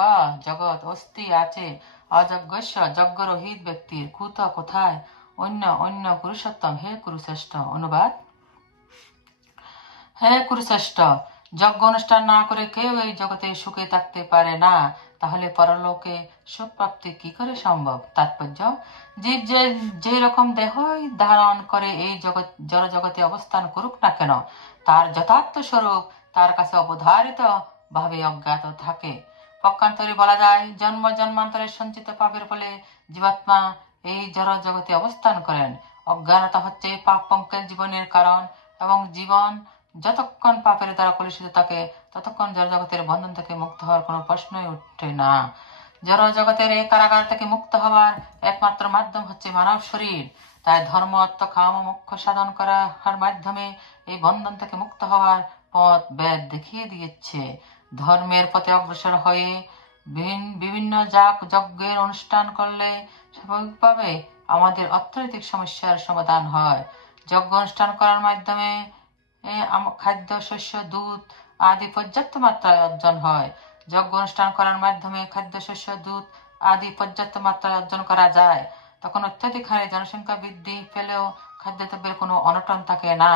জগৎ অস্তি আছে অযজ্ঞস্য যজ্ঞরহিত ব্যক্তির কুত কোথায় অন্য কুরুষোত্তম হে কুরুশ্রেষ্ঠ। অনুবাদ: হে কুরুশ্রেষ্ঠ, যজ্ঞ অনুষ্ঠান না করে কেউ এই জগতে সুখে থাকতে পারে না, তাহলে পরলোকে সুখ প্রাপ্তি কি করে সম্ভব? তাৎপর্য: জীব যে রকম দেহই ধারণ করে এই জড় জগতে অবস্থান করুক না কেন, তার যথার্থ স্বরূপ তার কাছে অবধারিত ভাবে অজ্ঞাত থাকে। পক্ষান্তরে বলা যায়, জন্ম জন্মান্তরের সঞ্চিত পাপের ফলে জীবাত্মা এই জড় জগতে অবস্থান করেন। অজ্ঞানতা হচ্ছে পাপ পঙ্কের জীবনের কারণ এবং জীবন যতক্ষণ পাপের দ্বারা কলুষিত থাকে ততক্ষণ জড়জগতের বন্ধন থেকে মুক্ত হওয়ার কোনো প্রশ্নই উঠে না। জড়জগতের এই কারাগার থেকে মুক্ত হওয়ার একমাত্র মাধ্যম হচ্ছে মানব শরীর। তাই ধর্ম, অর্থ, কাম ও মোক্ষ সাধন করার মাধ্যমে এই বন্ধন থেকে মুক্ত হওয়ার পথ বেদ দেখিয়ে দিয়েছে। ধর্মের পথে অগ্রসর হয়ে বিভিন্ন যজ্ঞের অনুষ্ঠান করলে স্বাভাবিকভাবে আমাদের অর্থনৈতিক সমস্যার সমাধান হয়। যজ্ঞ অনুষ্ঠান করার মাধ্যমে খাদ্য, শস্য, দুধ আদি পর্যাপ্ত মাত্রায় অর্জন হয়। যজ্ঞ অনুষ্ঠান করার মাধ্যমে খাদ্য, শস্য, দুধ আদি পর্যাপ্ত মাত্রায় অর্জন করা যায়। তখন অত্যাধিক হারে জনসংখ্যা বৃদ্ধি পেলেও খাদ্যদ্রব্যের কোনো অনটন থাকে না।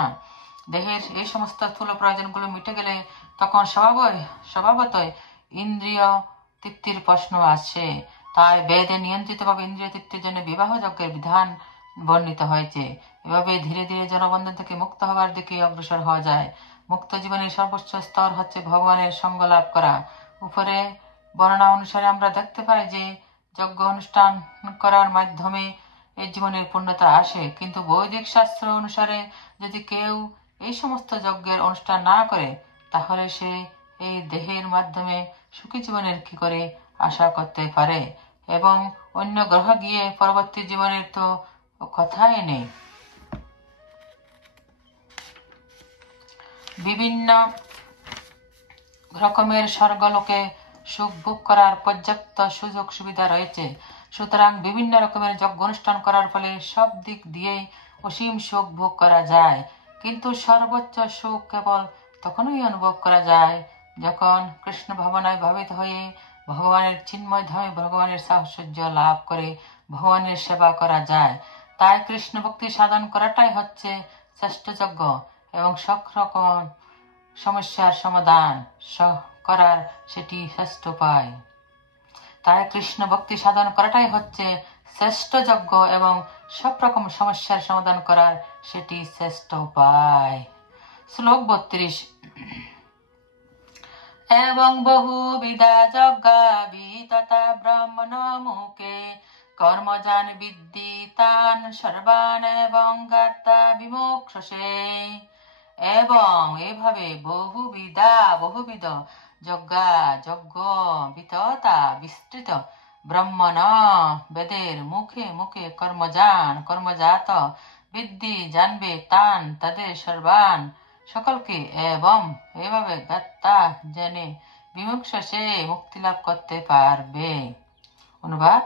দেহের এই সমস্ত স্থূল প্রয়োজনগুলো মিটে গেলে তখন স্বভাবতই ইন্দ্রিয় তৃপ্তির প্রশ্ন আসে। তাই বেদে নিয়ন্ত্রিতভাবে ইন্দ্রিয় তৃপ্তির জন্য বিবাহ যজ্ঞের বিধান বর্ণিত হয়েছে। এভাবে ধীরে ধীরে জনবন্ধন থেকে মুক্ত হওয়ার দিকে অগ্রসর হওয়া যায়। মুক্ত জীবনের সর্বোচ্চ স্তর হচ্ছে ভগবানের সঙ্গ লাভ করা। উপরে বর্ণনা অনুসারে আমরা দেখতে পাই যে যজ্ঞ অনুষ্ঠান করার মাধ্যমে এই জীবনের পূর্ণতা আসে, কিন্তু বৈদিক শাস্ত্র অনুসারে যদি কেউ এই সমস্ত যজ্ঞের অনুষ্ঠান না করে তাহলে সে এই দেহের মাধ্যমে সুখী জীবনের কি করে আশা করতে পারে? এবং অন্য গ্রহ গিয়ে পরবর্তী জীবনের তো কথাই নেই। বিভিন্ন রকমের স্বর্গলোকে সুখ ভোগ করার পর্যাপ্ত সুযোগ সুবিধা রয়েছে। সুতরাং বিভিন্ন রকমের যজ্ঞ অনুষ্ঠান করার ফলে সব দিক দিয়ে অসীম সুখ ভোগ করা যায়। কিন্তু সর্বোচ্চ সুখ কেবল তখনই অনুভব করা যায় যখন কৃষ্ণ ভাবনায় ভাবিত হয়ে ভগবানের চিন্ময় ধামে ভগবানের সাহচর্য লাভ করে ভগবানের সেবা করা যায়। তাই কৃষ্ণ ভক্তি সাধন করাটাই হচ্ছে শ্রেষ্ঠ যজ্ঞ এবং সব রকম সমস্যার সমাধান করার সেটি শ্রেষ্ঠ উপায়। তাই কৃষ্ণ ভক্তি সাধন করাটাই হচ্ছে শ্রেষ্ঠ যজ্ঞ এবং সব রকম সমস্যার সমাধান করার সেটি শ্রেষ্ঠ উপায়। শ্লোক 32। এবং বহুবিধা যজ্ঞা বিততা ব্রাহ্মণ মুখে কর্মজান বিদ্ধি তান সর্বান এবং গাত্তা বিমোক্ষসে। এবং এভাবে বহুবিধ যজ্ঞ বিততা বিস্তৃত ব্রহ্মণ বেদের মুখে মুখে কর্মজাত বিদ্ধি জানবে তান তাদের সর্বান সকলকে, এবং এভাবে গাত্তা জেনে বিমুক্ত সে মুক্তি লাভ করতে পারবে। অনুবাদ: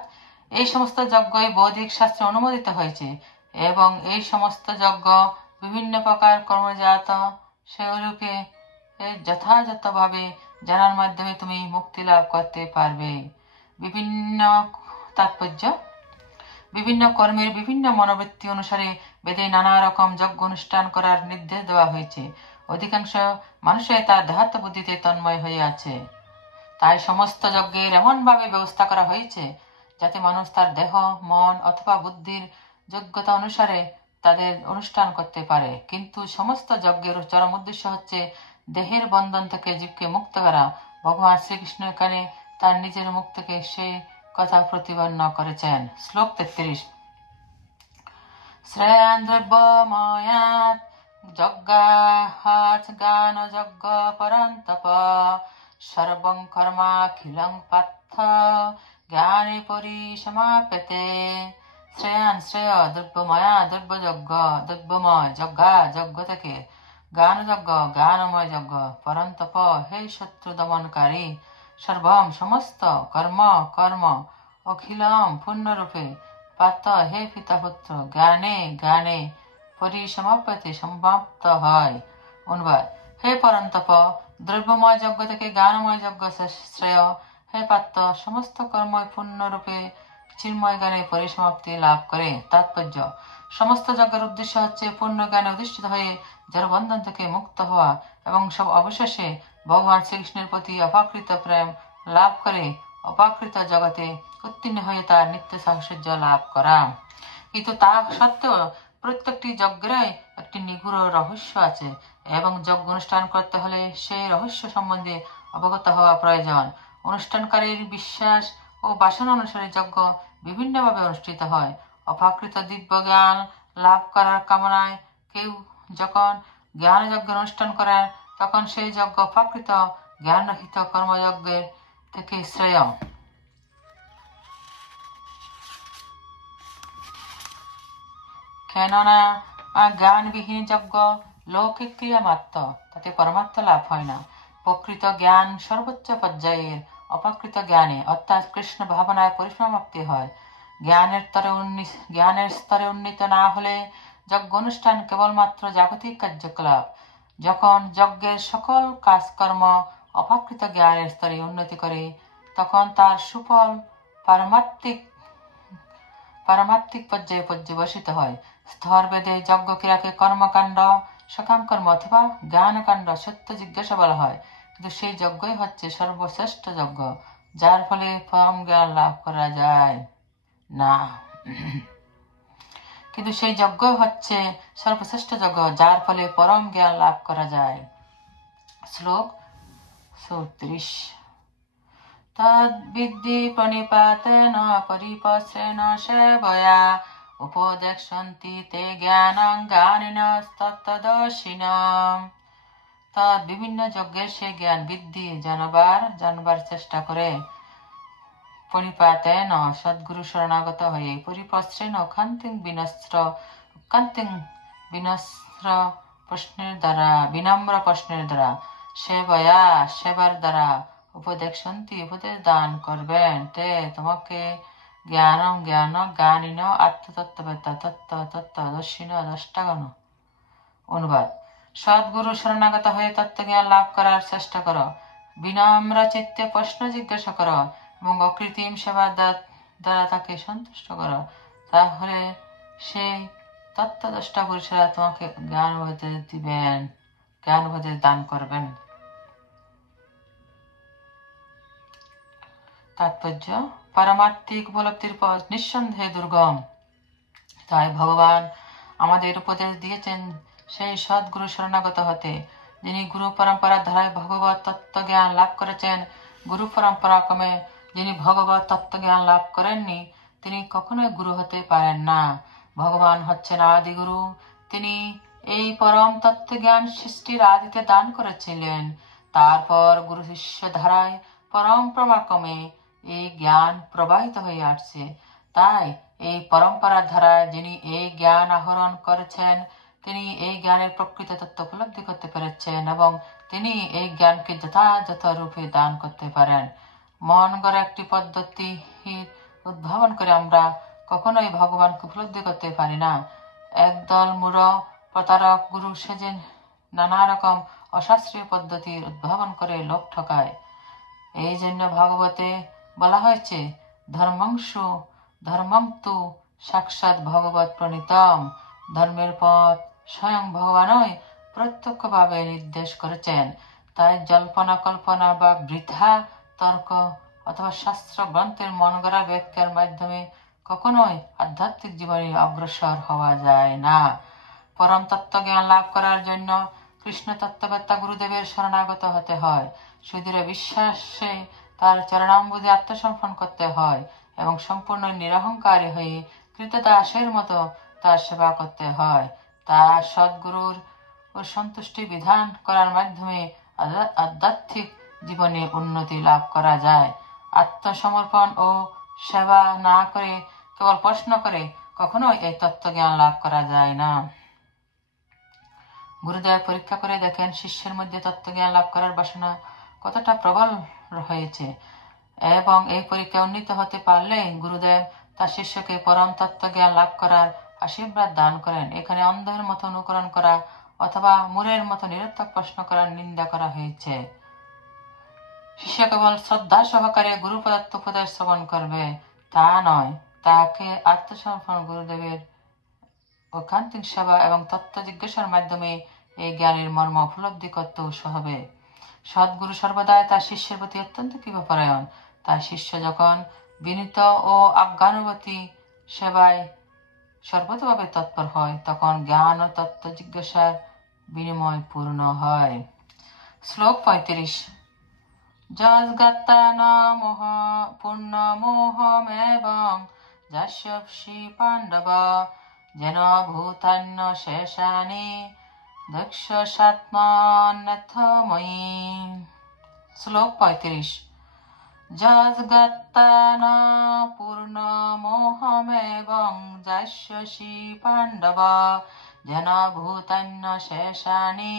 এই সমস্ত যজ্ঞই বৌদ্ধিক শাস্ত্রে অনুমোদিত হয়েছে এবং এই সমস্ত যজ্ঞ বিভিন্ন প্রকার কর্মজাত, সেগুলোকে যথাযথভাবে জানার মাধ্যমে তুমি মুক্তি লাভ করতে পারবে। বিভিন্ন তাৎপর্য: বিভিন্ন কর্মের বিভিন্ন মনোবৃত্তি অনুসারে বেদে নানা রকম যজ্ঞ অনুষ্ঠান করার নির্দেশ দেওয়া হয়েছে। অধিকাংশ মানুষই তার দেহাত্ম বুদ্ধিতে তন্ময় হয়ে আছে। তাই সমস্ত যজ্ঞের এমনভাবে ব্যবস্থা করা হয়েছে যাতে মানুষ তার দেহ, মন অথবা বুদ্ধির যোগ্যতা অনুসারে তাদের অনুষ্ঠান করতে পারে। কিন্তু সমস্ত যজ্ঞের চরম উদ্দেশ্য হচ্ছে দেহের বন্ধন থেকে জীবকে মুক্ত করা। ভগবান শ্রীকৃষ্ণ এখানে তার নিজের মুখ থেকে সেই কথা প্রতিপন্ন করেছেন। শ্লোক 33। শ্রেয়ান দ্রব্যময়াৎ যজ্ঞাহাৎ গান যজ্ঞ পরন্তপ সর্বং কর্মাখিলং পার্থ জ্ঞানে পরিসমাপ্যতে। শ্রেয়ান শ্রেয়, দ্রব্যময় যজ্ঞ থেকে, জ্ঞানময় যজ্ঞ, পরন্তপ হে শত্রু দমনকারী, সর্বম সমস্ত, কর্ম অখিলম পূর্ণরূপে, পার্থ হে পিতাপুত্র, জ্ঞানে পরিসমাপ্যতে সমাপ্ত হয়। অনুবাদ: হে পরন্তপ, দ্রব্যময় যজ্ঞ থেকে জ্ঞানময় যজ্ঞ শ্রেয়। হে পার্থ, সমস্ত কর্মই পূর্ণরূপে চিন্ময় জ্ঞানে পরিসমাপ্তি লাভ করে। তাৎপর্য: সমস্ত যজ্ঞের উদ্দেশ্য হচ্ছে পূর্ণ জ্ঞানে অধিষ্ঠিত হয়ে জড়বন্ধন থেকে মুক্ত হওয়া এবং সব অবশেষে ভগবান শ্রীকৃষ্ণের প্রতি অপাকৃত প্রেম লাভ করে অপাকৃত জগতে উত্তীর্ণ হয়ে তার নিত্য সাহচর্য লাভ করা। কিন্তু তা সত্ত্বেও প্রত্যেকটি যজ্ঞেরই একটি নিগূঢ় রহস্য আছে এবং যজ্ঞ অনুষ্ঠান করতে হলে সেই রহস্য সম্বন্ধে অবগত হওয়া প্রয়োজন। অনুষ্ঠানকারীর বিশ্বাস ও বাসনা অনুসারে যজ্ঞ বিভিন্নভাবে অনুষ্ঠিত হয়। অপাকৃত দিব্য জ্ঞান লাভ করার কামনায় কেউ যখন জ্ঞান যজ্ঞ অনুষ্ঠান করেন, তখন সেই যজ্ঞ প্রকৃত জ্ঞানরহিত কর্মযজ্ঞের থেকে শ্রেয়। কেননা জ্ঞানবিহীন যজ্ঞ লৌকিক ক্রিয়া মাত্র, তাতে পরমাত্ম লাভ হয় না। প্রকৃত জ্ঞান সর্বোচ্চ পর্যায়ের, অপ্রকৃত জ্ঞানে অর্থাৎ কৃষ্ণ ভাবনায় পরিসমাপ্তি হয়। জ্ঞানের স্তরে উন্নীত না হলে যজ্ঞ অনুষ্ঠান কেবলমাত্র জাগতিক কার্যকলাপ। যখন যজ্ঞের সকল কাজকর্ম অপ্রকৃত জ্ঞানের স্তরে উন্নতি করে, তখন তার সুফল পারমাত্মিক পর্যায়ে পর্যবসিত হয়। স্তরভেদে যজ্ঞ ক্রিয়াকে কর্মকাণ্ড, সকাম কর্ম অথবা জ্ঞানকাণ্ড, সত্য জিজ্ঞাসা বলা হয়, কিন্তু সেই যজ্ঞই হচ্ছে সর্বশ্রেষ্ঠ যজ্ঞ, যার ফলে পরম জ্ঞান লাভ করা যায় না। কিন্তু সেই যজ্ঞ হচ্ছে সর্বশ্রেষ্ঠ যজ্ঞ, যার ফলে পরম জ্ঞান লাভ করা যায়। শ্লোক 34। তদ্বিদ্ধি প্রণিপাতেন পরিপস্রেণ সেবয়া উপদেক্ষন্তি তে জ্ঞানং জ্ঞানিনস্তত্ত্বদর্শিনঃ। তদ বিভিন্ন যজ্ঞের সে জ্ঞান বৃদ্ধি জানবার চেষ্টা করে। প্রণিপাতেন সদ্গুরু শরণাগত হয়ে, পরিপস্রেণ কান্তিং বিনস্র প্রশ্নের দ্বারা, বিনম্র প্রশ্নের দ্বারা, সেবয়া সেবার দ্বারা, উপদেক্ষন্তি উপদেশ দান করবেন, তে তোমাকে, জ্ঞানম জ্ঞানিন আত্মতত্ত্ববেত্তা তত্ত্বদর্শিন দ্রষ্টাগণ। অনুবাদ: সদ্গুরু শরণাগত হয়ে তত্ত্বজ্ঞান লাভ করার চেষ্টা করো, বিনম্র চিত্তে প্রশ্ন জিজ্ঞাসা করো এবং অকৃত্রিম সেবার দ্বারা তাকে সন্তুষ্ট করো। তাহলে সেই তত্ত্বদ্রষ্টা পুরুষেরা তোমাকে জ্ঞান উপদেশ দিবেন, জ্ঞান উপদেশ দান করবেন। তাৎপর্য: পারমাত্মিক উপলব্ধির পথ নিঃসন্দেহে দুর্গম। তাই ভগবান আমাদের উপদেশ দিয়েছেন সেই সদ্গুরু শরণাগত হতে, যিনি গুরু পরম্পরার ধারায় ভগবত তত্ত্বজ্ঞান লাভ করেছেন। গুরু পরম্পরা ক্রমে যিনি ভগবত তত্ত্বজ্ঞান লাভ করেননি, তিনি কখনোই গুরু হতে পারেন না। ভগবান হচ্ছেন আদি গুরু। তিনি এই পরম তত্ত্বজ্ঞান সৃষ্টির আদিতে দান করেছিলেন। তারপর গুরু শিষ্য ধারায় পরম্পরা ক্রমে এই জ্ঞান প্রবাহিত হয়ে আসছে। তাই এই পরম্পরার ধারায় যিনি এই জ্ঞান আহরণ করেছেন, তিনি এই জ্ঞানের প্রকৃত তত্ত্ব উপলব্ধি করতে পেরেছেন এবং তিনি এই জ্ঞানকে যথাযথ রূপে দান করতে পারেন। মন গড়া একটি পদ্ধতি উদ্ভাবন করে আমরা কখনোই ভগবানকে উপলব্ধি করতে পারি না। একদল মূঢ় প্রতারক গুরু সেজে নানা রকম অশাস্ত্রীয় পদ্ধতির উদ্ভাবন করে লোক ঠকায়। এই জন্য ভাগবতে বলা হয়েছে, ধর্মং তু সাক্ষাৎ ভগবত প্রণীতম। ধর্মের পথ স্বয়ং ভগবানই প্রত্যক্ষভাবে নির্দেশ করেছেন। তাই জল্পনা কল্পনা বা বৃথা তর্ক অথবা শাস্ত্র গ্রন্থের মন গড়া ব্যাখ্যার মাধ্যমে কখনোই আধ্যাত্মিক জীবনে অগ্রসর হওয়া যায় না। পরম তত্ত্ব জ্ঞান লাভ করার জন্য কৃষ্ণ তত্ত্ববেত্তা গুরুদেবের শরণাগত হতে হয়। সুদৃঢ় বিশ্বাসে তার চরণাম্বুজে আত্মসমর্পণ করতে হয় এবং সম্পূর্ণ নিরহংকারী হয়ে কৃতদাসের মতো তার সেবা করতে হয়। তার সদ্গুরুর সন্তুষ্টি বিধান করার মাধ্যমে আধ্যাত্মিক জীবনে উন্নতি লাভ করা যায়। আত্মসমর্পণ ও সেবা না করে কেবল প্রশ্ন করে কখনো এই তত্ত্বজ্ঞান লাভ করা যায় না। গুরুদেব পরীক্ষা করে দেখেন শিষ্যের মধ্যে তত্ত্বজ্ঞান লাভ করার বাসনা কতটা প্রবল হয়েছে, এবং এই পরীক্ষা উন্নীত হতে পারলে গুরুদেব তার শিষ্যকে পরম তত্ত্বজ্ঞান লাভ করার আশীর্বাদ দান করেন। এখানে অন্ধের মতো অনুকরণ করা অথবা মূরের মতো নিরর্থক প্রশ্ন করার নিন্দা করা হয়েছে। শিষ্য কেবল শ্রদ্ধা সহকারে গুরু প্রদত্ত উপদেশ শ্রবণ করবে তা নয়, তাকে আত্মসমর্পণ, গুরুদেবের ঐকান্তিক সেবা এবং তত্ত্ব জিজ্ঞাসার মাধ্যমে এই জ্ঞানের মর্ম উপলব্ধি করতে উৎসাহ হবে। সদ্গুরু সর্বদাই তার শিষ্যের প্রতি অত্যন্ত কৃপাপরায়ণ। তার শিষ্য যখন বিনীত ও আজ্ঞানুবর্তী সেবায় সর্বতভাবে তৎপর হয়, তখন জ্ঞান ও তত্ত্ব জিজ্ঞাসার বিনিময় পূর্ণ হয়। শ্লোক 35। যজ্ঞাত্তা ন মোহ পূর্ণ মোহমেবং যস্যপি পাণ্ডব যেন ভূতান্য শেষানি দক্ষসাত্মান্যথময়ী। শ্লোক 35। যজ্ঞাত্তান পূর্ণমোহমেবং যাস্যসি পাণ্ডব যেন ভূতান্য শেষানি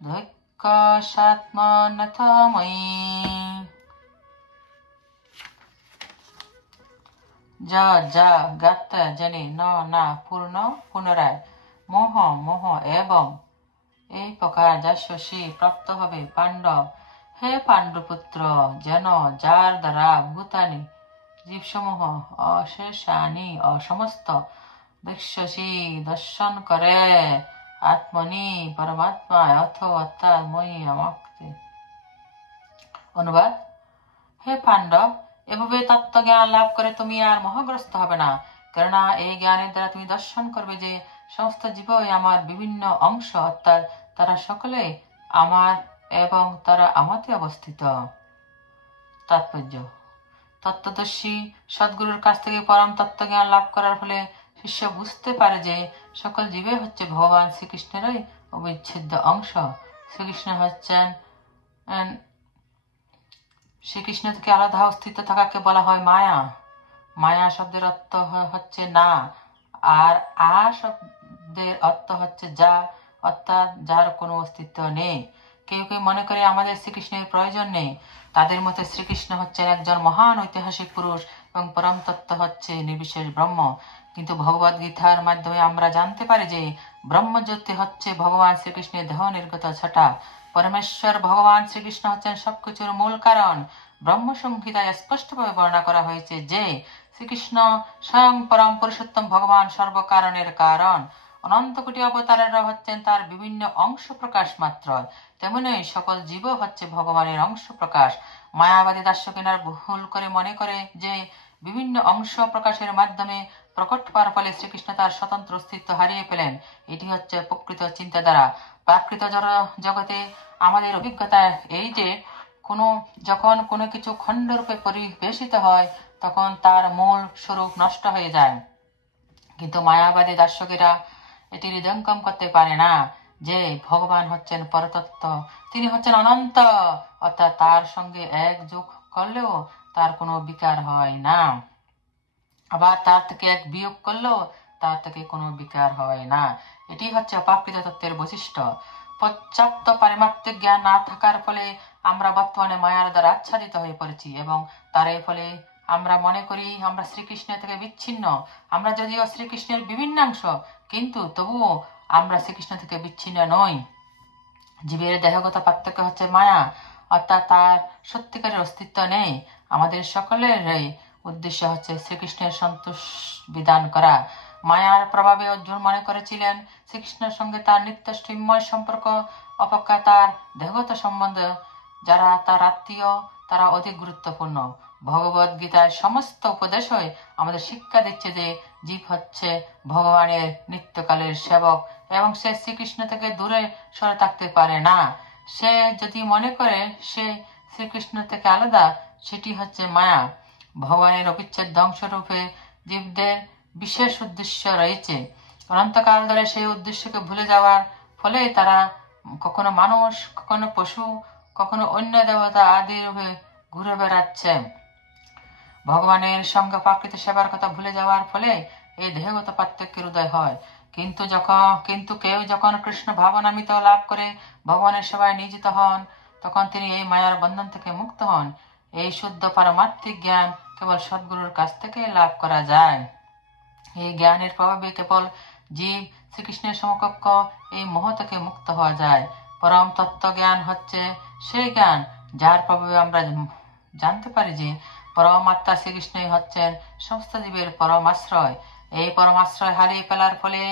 দক্ষসাত্মান্যথময়ী। যা গাত জেনে, না পূর্ণ পুনরায়, মোহ মোহ এবং এই প্রকার যশস্বী প্রাপ্ত হবে পাণ্ডব, হে পাণ্ডুপুত্র, যেন যার দ্বারা ভূতানি জীবসমূহ অশেষানি অসমস্ত দৃশ্যসী দর্শন করে আত্মনি পরমাত্মা অর্থাৎ মই আমাকে। অনুবাদ: হে পাণ্ডব, এভাবে তত্ত্বজ্ঞান লাভ করে তুমি আর মোহগ্রস্ত হবে না, কেননা এই জ্ঞানের দ্বারা তুমি দর্শন করবে যে সমস্ত জীবই আমার বিভিন্ন অংশ, অর্থাৎ তারা সকলে আমার এবং তারা আমাতে অবস্থিত। তাৎপর্য: তত্ত্বদর্শী সদ্গুরুর কাছ থেকে পরম তত্ত্বজ্ঞান লাভ করার ফলে শিষ্য বুঝতে পারে যে সকল জীবই হচ্ছে ভগবান শ্রীকৃষ্ণেরই অবিচ্ছেদ্য অংশ। শ্রীকৃষ্ণ থেকে আলাদা অস্তিত্ব থাকাকে বলা হয় মায়া। মায়া শব্দের অর্থ হচ্ছে না, আর শব্দের অর্থ হচ্ছে যা, অর্থাৎ যার কোনো অস্তিত্ব নেই। কেউ কেউ মনে করে আমাদের শ্রীকৃষ্ণের প্রয়োজন নেই, তাদের মতে শ্রীকৃষ্ণ হচ্ছেন একজন মহান ঐতিহাসিক পুরুষ এবং পরম তত্ত্ব হচ্ছে নির্বিশেষ ব্রহ্ম। কিন্তু ভগবদ গীতার মাধ্যমে আমরা জানতে পারি যে ব্রহ্মজ্যোতি হচ্ছে ভগবান শ্রীকৃষ্ণের দেহ নির্গত ছটা। পরমেশ্বর ভগবান শ্রীকৃষ্ণ হচ্ছেন সবকিছুর মূল কারণ। ব্রহ্ম সংহিতায় স্পষ্টভাবে বর্ণনা করা হয়েছে যে শ্রীকৃষ্ণ স্বয়ং পরম পুরুষোত্তম ভগবান, সর্বকারণের কারণ। অনন্ত কোটি অবতারেরা হচ্ছেন তার বিভিন্ন অংশ প্রকাশ মাত্র, তেমনি সকল জীব হচ্ছে ভগবানের অংশ প্রকাশ। মায়াবাদী দার্শনিকরা ভুল করে মনে করে যে বিভিন্ন অংশ প্রকাশের মাধ্যমে প্রকট হওয়ার ফলে শ্রীকৃষ্ণ তার স্বতন্ত্র অস্তিত্ব হারিয়ে ফেলেন। এটি হচ্ছে প্রকৃত চিন্তাধারা। প্রাকৃত জগতে আমাদের অভিজ্ঞতা এই যে যখন কোনো কিছু খণ্ডরূপে পরিবেশিত হয় তখন তার মূল স্বরূপ নষ্ট হয়ে যায়। কিন্তু মায়াবাদী দার্শনিকেরা এটি হৃদয়ঙ্গম করতে পারে না যে ভগবান হচ্ছেন পরতত্ত্ব, তিনি হচ্ছেন অনন্ত, অর্থাৎ তার সঙ্গে এক যোগ করলেও তার কোনো বিকার হয় না, আবার তার থেকে এক বিয়োগ করলেও তার থেকে কোনো বিকার হয় না। এটি হচ্ছে অপ্রাকৃত তত্ত্বের বৈশিষ্ট্য। পর্যাপ্ত পারমাত্মিক জ্ঞান না থাকার ফলে আমরা বর্তমানে মায়ার দ্বারা আচ্ছাদিত হয়ে পড়েছি এবং তার ফলে আমরা মনে করি আমরা শ্রীকৃষ্ণের থেকে বিচ্ছিন্ন। আমরা যদিও শ্রীকৃষ্ণের বিভিন্নাংশ, কিন্তু তবুও আমরা শ্রীকৃষ্ণ থেকে বিচ্ছিন্ন নই। জীবের দেহগত পার্থক্য হচ্ছে মায়া, অর্থাৎ তার সত্যিকারের অস্তিত্ব নেই। আমাদের সকলের উদ্দেশ্য হচ্ছে শ্রীকৃষ্ণের সন্তোষ বিধান করা। মায়ার প্রভাবে অর্জুন মনে করেছিলেন শ্রীকৃষ্ণের সঙ্গে তার নিত্য চিন্ময় সম্পর্ক অপেক্ষা তার দেহগত সম্বন্ধ, যারা তার আত্মীয়, তারা অধিক গুরুত্বপূর্ণ। ভগবদ গীতায় সমস্ত উপদেশই আমাদের শিক্ষা দিচ্ছে যে জীব হচ্ছে ভগবানের নিত্যকালের সেবক এবং সে শ্রীকৃষ্ণ থেকে দূরে সরে থাকতে পারে না। সে যদি মনে করে সে শ্রীকৃষ্ণ থেকে আলাদা, সেটি হচ্ছে মায়া। ভগবানের অবিচ্ছেদ্য অংশরূপে জীবদের বিশেষ উদ্দেশ্য রয়েছে। অনন্তকাল ধরে সেই উদ্দেশ্যকে ভুলে যাওয়ার ফলে তারা কখনো মানুষ, কখনো পশু, কখনো অন্য দেবতা আদি রূপে ঘুরে বেড়াচ্ছে। ভগবানের সঙ্গে প্রাকৃত সেবার কথা ভুলে যাওয়ার ফলে এই দেহগত পার্থক্যের উদয় হয়। কিন্তু কেউ যখন কৃষ্ণ ভাবনামৃত লাভ করে ভগবানের সেবায় নিয়োজিত হন, তখন তিনি এই মায়ার বন্ধন থেকে মুক্ত হন। এই শুদ্ধ পারমার্থিক জ্ঞান কেবল সদ্গুরুর কাছ থেকে লাভ করা যায়। এই জ্ঞানের প্রভাবে কেবল জীব শ্রীকৃষ্ণের সমকক্ষ এই মোহ থেকে মুক্ত হওয়া যায়। পরম তত্ত্ব জ্ঞান হচ্ছে সেই জ্ঞান যার প্রভাবে আমরা জানতে পারি যে পরমাত্মা শ্রীকৃষ্ণই হচ্ছেন সমস্ত জীবের পরম আশ্রয়। এই পরম আশ্রয় হারিয়ে ফেলার ফলে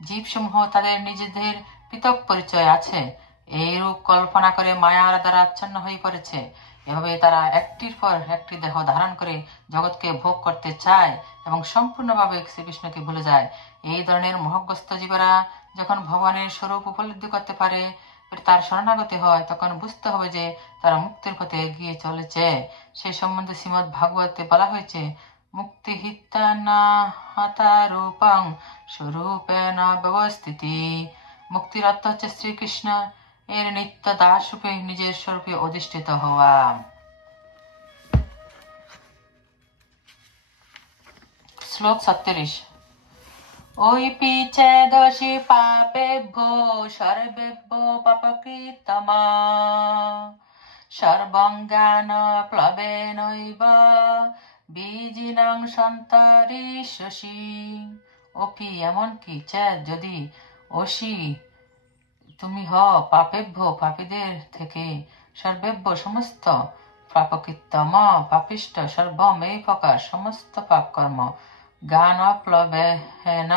জীবসমূহ তাদের নিজেদের পৃথক পরিচয় আছে এই রূপ কল্পনা করে মায়ার দ্বারা আচ্ছন্ন হয়ে পড়েছে। এভাবে তারা একটির পর একটি দেহ ধারণ করে জগৎকে ভোগ করতে চায় এবং সম্পূর্ণভাবে শ্রীকৃষ্ণকে ভুলে যায়। এই ধরনের মোহগ্রস্ত জীবরা যখন ভগবানের স্বরূপ উপলব্ধি করতে পারে, তার শরণাগতি হয়, তখন বুঝতে হবে যে তারা মুক্তির পথে এগিয়ে চলেছে। সেই সম্বন্ধে শ্রীমদ্ ভাগবতে বলা হয়েছে, মুক্তি হিতানা রূপং স্বরূপেণ ব্যবস্থিতি মুক্তির অর্থ হচ্ছে শ্রীকৃষ্ণ এর নিত্য দাস রূপে নিজের স্বরূপে অধিষ্ঠিত হওয়া। শ্লোক 37। ওইপি চেদশি পাপেভ্যো সর্বেভ্যো পাপকৃতমা সর্বং জ্ঞান প্লবেনৈব বীজিনাং সন্তরিষ্যসি। ওপি এমনকি চেদ যদি, অসি তুমি হও, পাপেভ্য পাপীদের থেকে, সর্বেভ্য সমস্ত, পাপকৃতম পাপিষ্ট, সর্বম এই প্রকার সমস্ত পাপ কর্ম, জ্ঞান প্লবেহেন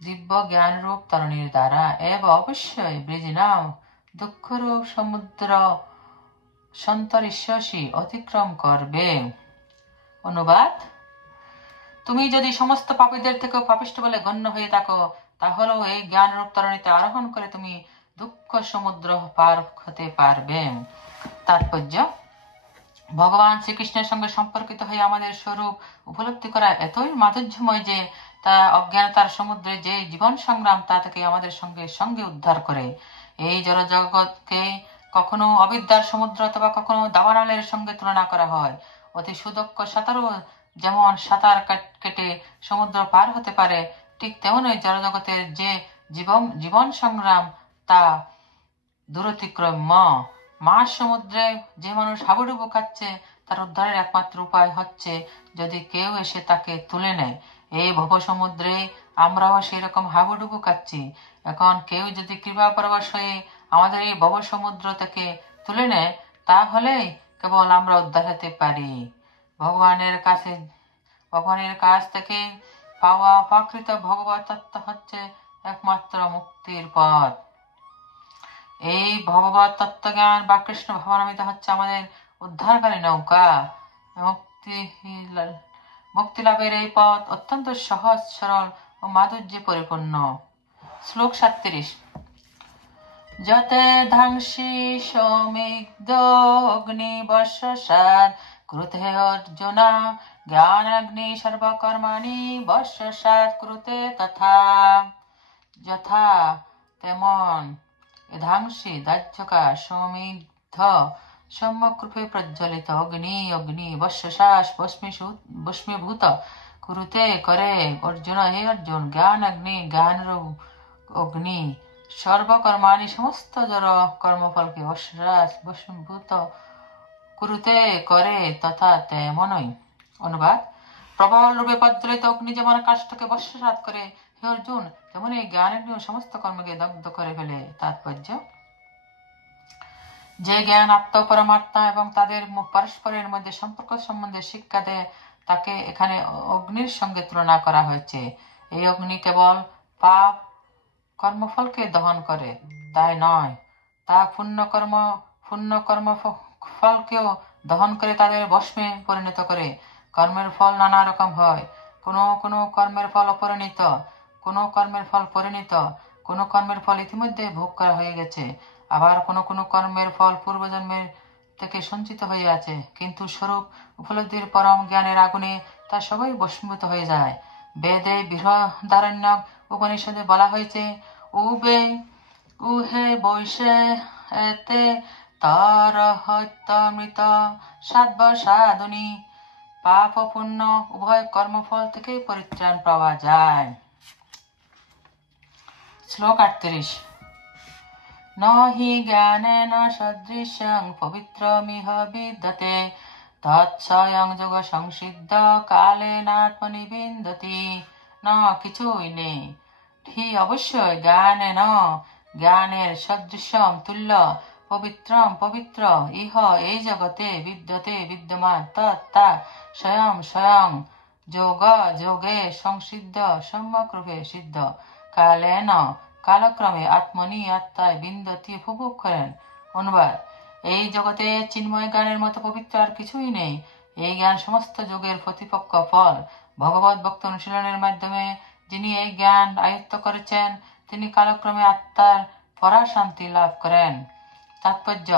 দিব্য জ্ঞান রূপ তরণীর দ্বারা, এব অবশ্যই বৃজিনাম দুঃখরূপ সমুদ্র সন্তরিষ্যসি অতিক্রম করবে। অনুবাদ: তুমি যদি সমস্ত পাপীদের থেকেও পাপিষ্ঠ বলে গণ্য হয়ে থাকো, তাহলেও এই জ্ঞান রূপ তরণীতে আরোহণ করে তুমি দুঃখ সমুদ্র পার হতে পারবে। তাৎপর্য: ভগবান শ্রীকৃষ্ণের সঙ্গে সম্পর্কিত হয়ে আমাদের স্বরূপ উপলব্ধি করা এতই মাধুর্যময় যে তা অজ্ঞানতার সমুদ্রে যে জীবন সংগ্রাম তা থেকে আমাদের সঙ্গে সঙ্গে উদ্ধার করে। এই জড়জগৎকে কখনো অবিদ্যার সমুদ্র অথবা কখনো দাবানলের সঙ্গে তুলনা করা হয়। অতি সুদক্ষ সাঁতারু যেমন সাঁতার কেটে সমুদ্র পার হতে পারে, ঠিক তেমনই জড়জগতের যে জীবন সংগ্রাম তা দূরতিক্রম্য। মাছ সমুদ্রে যে মানুষ হাবুডুবু খাচ্ছে, তার উদ্ধারের একমাত্র উপায় হচ্ছে যদি কেউ এসে তাকে তুলে নেয়। এই ভব সমুদ্রে আমরাও সেরকম হাবুডুবু খাচ্ছি। এখন কেউ যদি কৃপা পরবশ হয়ে আমাদের এই ভব সমুদ্র থেকে তুলে নেয়, তাহলেই কেবল আমরা উদ্ধার হতে পারি। ভগবানের কাছ থেকে পাওয়া প্রকৃত ভগবত তত্ত্ব হচ্ছে একমাত্র মুক্তির পথ। এই ভগবত তত্ত্বজ্ঞান বা কৃষ্ণ ভাবনামিতা হচ্ছে আমাদের উদ্ধারকারী নৌকা। মুক্তি লাভের এই পথ অত্যন্ত সহজ, সরল ও মাধুর্যে পরিপূর্ণ। শ্লোক 37। যতে ধাংসি সৌমিগ্ধ অগ্নি বর্ষসাদ কৃতে অর্জুনা জ্ঞানাগ্নি সর্বকর্মাণি বর্ষসাদ কৃতে তথা। যথা তেমন, ধাংসি দাহ্যকা সৌমিগ্ধ সম্যক্রূপে প্রজ্বলিত অগ্নি বর্ষশ্বাস ভস্মীভূত কুরুতে করে অর্জুন, হে অর্জুন, জ্ঞান অগ্নি জ্ঞানরূপ অগ্নি সর্বকর্মাণি সমস্ত জড় কর্মফলকে বর্ষশ্বাস ভস্মীভূত কুরুতে করে তথা তেমনই। অনুবাদ: প্রবল রূপে প্রজ্বলিত অগ্নি যেমন কাষ্ঠকে বর্ষসাৎ করে, হে অর্জুন, তেমন এই জ্ঞানাগ্নি সমস্ত কর্মকে দগ্ধ করে ফেলে। তাৎপর্য: যে জ্ঞান আত্মা পরমাত্মা এবং তাদের পরস্পরের মধ্যে সম্পর্ক সম্বন্ধে শিক্ষা দেয়, তাকে এখানে অগ্নির সঙ্গে তুলনা করা হয়েছে। এই অগ্নি কেবল পাপ কর্মফলকে দহন করে তাই নয়, তা পুণ্য কর্ম ফলকেও দহন করে তাদের ভস্মে পরিণত করে। কর্মের ফল নানা রকম হয়। কোনো কর্মের ফল অপরিণত, কোনো কর্মের ফল পরিণত, কোনো কর্মের ফল ইতিমধ্যে ভোগ করা হয়ে গেছে, আবার কোনো কর্মের ফল পূর্বজন্মের থেকে সঞ্চিত হয়ে আছে, কিন্তু স্বরূপ উপলব্ধির পরম জ্ঞানের আগুনে তা সবাই ভস্মীভূত হয়ে যায়। বেদে বৃহদারণ্যক উপনিষদে বলা হয়েছে, উহে বৈশে এতে তর হত্যমৃত সাধ্ব সাধুনি। পাপ ও পুণ্য উভয় কর্মফল থেকে পরিত্রাণ পাওয়া যায়। শ্লোক 38। নহি জ্ঞানেন সদৃশং পবিত্রমিহ বিদ্যতে তৎস্বয়ং যোগ সংসিদ্ধ কালেনাত্মনি বিন্দতি। না, কিছুই নেই। ঠিক অবশ্যই জ্ঞানের সদৃশম তুল্য, পবিত্র ইহ এই জগতে বিদ্যতে বিদ্যমান, তা স্বয়ং যোগে সংসিদ্ধ সম্যক্রূপে সিদ্ধ, কালেন কালক্রমে আত্মনি আত্মায় বিন্দতি উপভোগ করেন। অনুবাদ: এই জগতে চিন্ময় জ্ঞানের মতো পবিত্র আর কিছুই নেই। এই জ্ঞান সমস্ত যোগের প্রতিপক্ষ ফল। ভগবত ভক্ত অনুশীলনের মাধ্যমে যিনি এই জ্ঞান আয়ত্ত করেছেন, তিনি কালক্রমে আত্মার পরাশান্তি লাভ করেন। তাৎপর্য: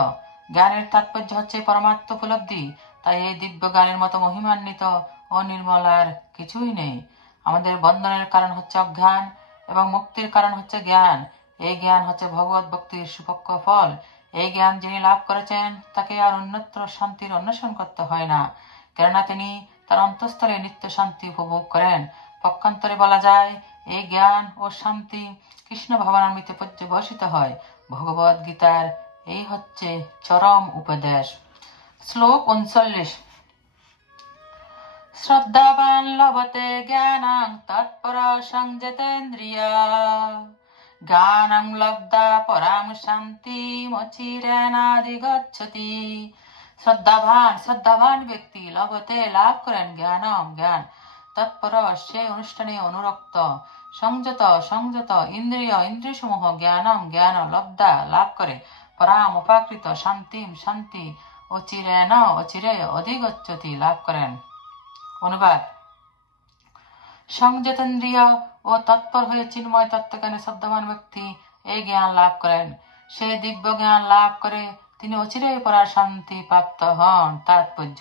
জ্ঞানের তাৎপর্য হচ্ছে পরমাত্ম উপলব্ধি। তাই এই দিব্য জ্ঞানের মতো মহিমান্বিত ও নির্মল আর কিছুই নেই। আমাদের বন্ধনের কারণ হচ্ছে অজ্ঞান এবং মুক্তির কারণ হচ্ছে জ্ঞান। এই জ্ঞান হচ্ছে ভগবত ভক্তির সুপক্ষ ফল। এই জ্ঞান যিনি লাভ করেছেন তাকে আর অন্যত্র শান্তির অন্বেষণ করতে হয় না, কেননা তিনি তার অন্তঃস্থলে নিত্য শান্তি উপভোগ করেন। পক্ষান্তরে বলা যায়, এই জ্ঞান ও শান্তি কৃষ্ণ ভাবনামৃতে পর্যবসিত হয়। ভগবদ গীতার এই হচ্ছে চরম উপদেশ। শ্লোক 39। শ্রদ্ধাবান লভতে জ্ঞানং তৎপর সংযতেন্দ্রিয়া জ্ঞানং লব্ধা পরাং শান্তিমচিরেনাধিগচ্ছতি। শ্রদ্ধাবান ব্যক্তি লভতে লাভ করেন জ্ঞানম জ্ঞান, তৎপর সে অনুষ্ঠানে অনুরক্ত, সংযত ইন্দ্রিয়সমূহ জ্ঞানম জ্ঞান লব্ধা লাভ করে, পরাম অপাকৃত শান্তি অচিরে অধিগচ্ছতি লাভ করেন। অনুবাদ: সংযতেন্দ্রিয় ও তৎপর হয়ে চিন্ময় তত্ত্বজ্ঞানে শ্রদ্ধাবান ব্যক্তি এই জ্ঞান লাভ করেন। সে দিব্য জ্ঞান লাভ করে তিনি অচিরেই পরার শান্তি প্রাপ্ত হন। তাৎপর্য: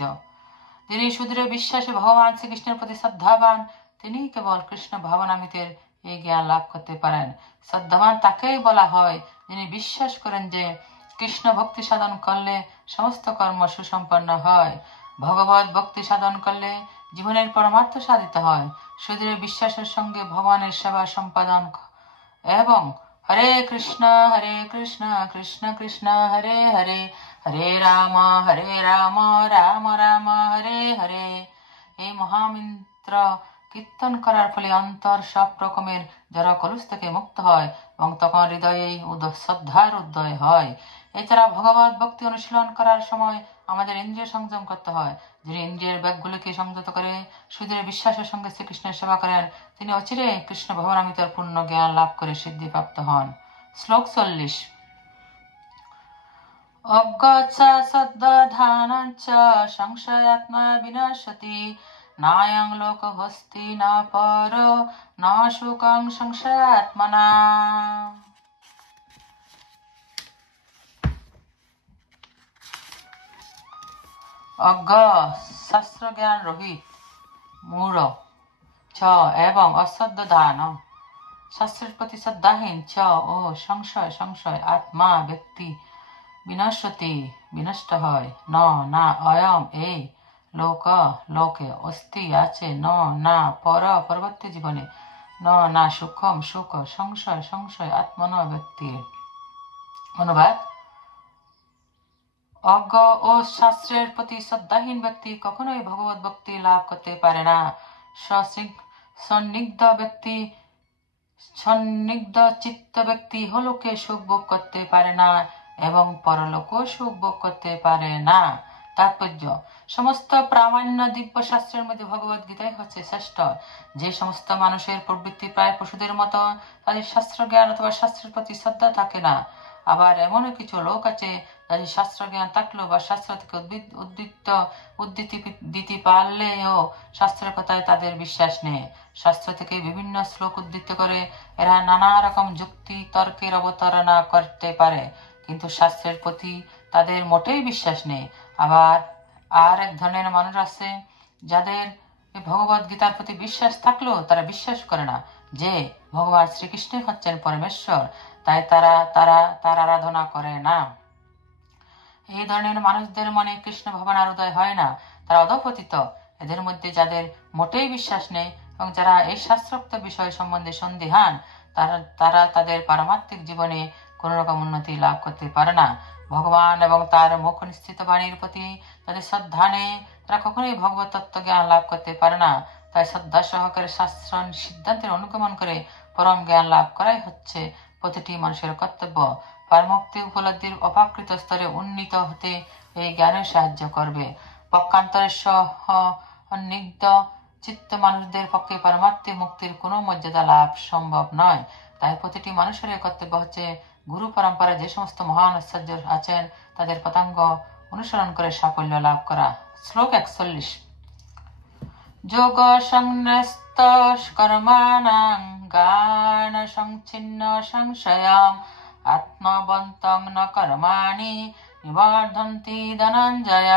যিনি সুদৃঢ় বিশ্বাসে ভগবান শ্রীকৃষ্ণের প্রতি শ্রদ্ধাবান, তিনি কেবল কৃষ্ণ ভাবনামৃতের এই জ্ঞান লাভ করতে পারেন। শ্রদ্ধাবান তাকেই বলা হয় যিনি বিশ্বাস করেন যে কৃষ্ণ ভক্তি সাধন করলে সমস্ত কর্ম সুসম্পন্ন হয়। ভগবত ভক্তি সাধন করলে জীবনের পরমার্থ সাধিত হয়। সুদৃঢ় বিশ্বাসের সঙ্গে ভগবানের সেবা সম্পাদন এবং হরে কৃষ্ণ কৃষ্ণ কৃষ্ণ হরে হরে, হরে রাম রাম রাম হরে হরে এই মহামন্ত্র কীর্তন করার ফলে অন্তর সব রকমের জড় কলুষ থেকে মুক্ত হয় এবং তখন হৃদয়ে শ্রদ্ধার উদয় হয়। এছাড়া ভগবত ভক্তি অনুশীলন করার সময় আমাদের ইন্দ্রিয় সংযম করতে হয়। যিনি ইন্দ্রিয়ের ব্যাগগুলিকে সংযত করে সুদৃঢ় বিশ্বাসের সঙ্গে শ্রীকৃষ্ণের সেবা করেন, তিনি অচিরে কৃষ্ণ ভাবনামৃতের পূর্ণ জ্ঞান লাভ করে সিদ্ধিপ্রাপ্ত হন। শ্লোক 40। অজ্ঞাৎ সদ্ধানাঞ্চ সংশয়াত্মা বিনশ্যতি নায়ং লোকহস্তি না পর না শুকং সংশয়াত্মনা। অজ্ঞ শাস্ত্র জ্ঞান রহিত, মূঢ় ছ এবং অশ্রদ্ধান শাস্ত্রের প্রতি শ্রদ্ধাহীন ছ ও সংশয় আত্মা ব্যক্তি বিনশ্যতি বিনষ্ট হয়। না অয়ম এই লোকে অস্তি আছে, না পরবর্তী জীবনে, না সুখম সুখ সংশয় আত্মন ব্যক্তির। অনুবাদ: অজ্ঞ ও শাস্ত্রের প্রতি শ্রদ্ধাহীন ব্যক্তি কখনোই ভগবত ভক্তি লাভ করতে পারে না। সন্নিগ্ধ চিত্ত ব্যক্তি ইহলোকে সুখ ভোগ করতে পারে না এবং পরলোকও সুখ ভোগ করতে পারে না। তাৎপর্য: সমস্ত প্রামাণ্য দিব্য শাস্ত্রের মধ্যে ভগবত গীতাই হচ্ছে শ্রেষ্ঠ। যে সমস্ত মানুষের প্রবৃত্তি প্রায় পশুদের মতো, তাদের শাস্ত্র জ্ঞান অথবা শাস্ত্রের প্রতি শ্রদ্ধা থাকে না। আবার এমনও কিছু লোক আছে যাদের শাস্ত্র জ্ঞান থাকলেও বা শাস্ত্র থেকে উদ্ধৃতি দিতে পারলেও শাস্ত্রের কথায় তাদের বিশ্বাস নেই। শাস্ত্র থেকে বিভিন্ন শ্লোক উদ্ধৃত করে এরা নানা রকম যুক্তি তর্কের অবতারণা করতে পারে, কিন্তু শাস্ত্রের প্রতি তাদের মোটেই বিশ্বাস নেই। আবার আর এক ধরনের মানুষ আছে যাদের ভগবত গীতার প্রতি বিশ্বাস থাকলেও তারা বিশ্বাস করে না যে ভগবান শ্রীকৃষ্ণ হচ্ছেন পরমেশ্বর, তাই তার আরাধনা করে না। এই ধরনের মানুষদের মনে কৃষ্ণ ভাবনার উদয় হয় না, তারা অধঃপতিত। এদের মধ্যে যাদের মোটেই বিশ্বাস নেই এবং যারা এই শাস্ত্রোক্ত বিষয় সম্বন্ধে সন্দিহান, তারা তাদের পারমার্থিক জীবনে কোন রকম উন্নতি লাভ করতে পারে না। ভগবান এবং তার মুখ নিশ্চিত বাণীর প্রতি যাদের শ্রদ্ধা নেই, তারা কখনোই ভগবত তত্ত্ব জ্ঞান লাভ করতে পারে না। তাই শ্রদ্ধা সহকারে শাস্ত্র সিদ্ধান্তের অনুগমন করে পরম জ্ঞান লাভ করাই হচ্ছে প্রতিটি মানুষের কর্তব্য। পারমুক্তি উপলব্ধির অপাকৃত স্তরে উন্নীত হতে এই জ্ঞানের সাহায্য করবে। পক্ষান্তরে সন্নিগ্ধ চিত্ত মানুষদের পক্ষে পারমাত্মিক মুক্তির কোনো মর্যাদা লাভ সম্ভব নয়। তাই প্রতিটি মানুষের কর্তব্য হচ্ছে গুরু পরম্পরায় যে সমস্ত মহান আচার্য আছেন তাদের পদাঙ্গ অনুসরণ করে সাফল্য লাভ করা। শ্লোক 41। যোগ সংন্যস্ত কর্মাণাং জ্ঞান সংচ্ছিন্ন সংশয়ম আত্মবন্তং ন কর্মাণি নিবর্ধন্তি ধনঞ্জয়।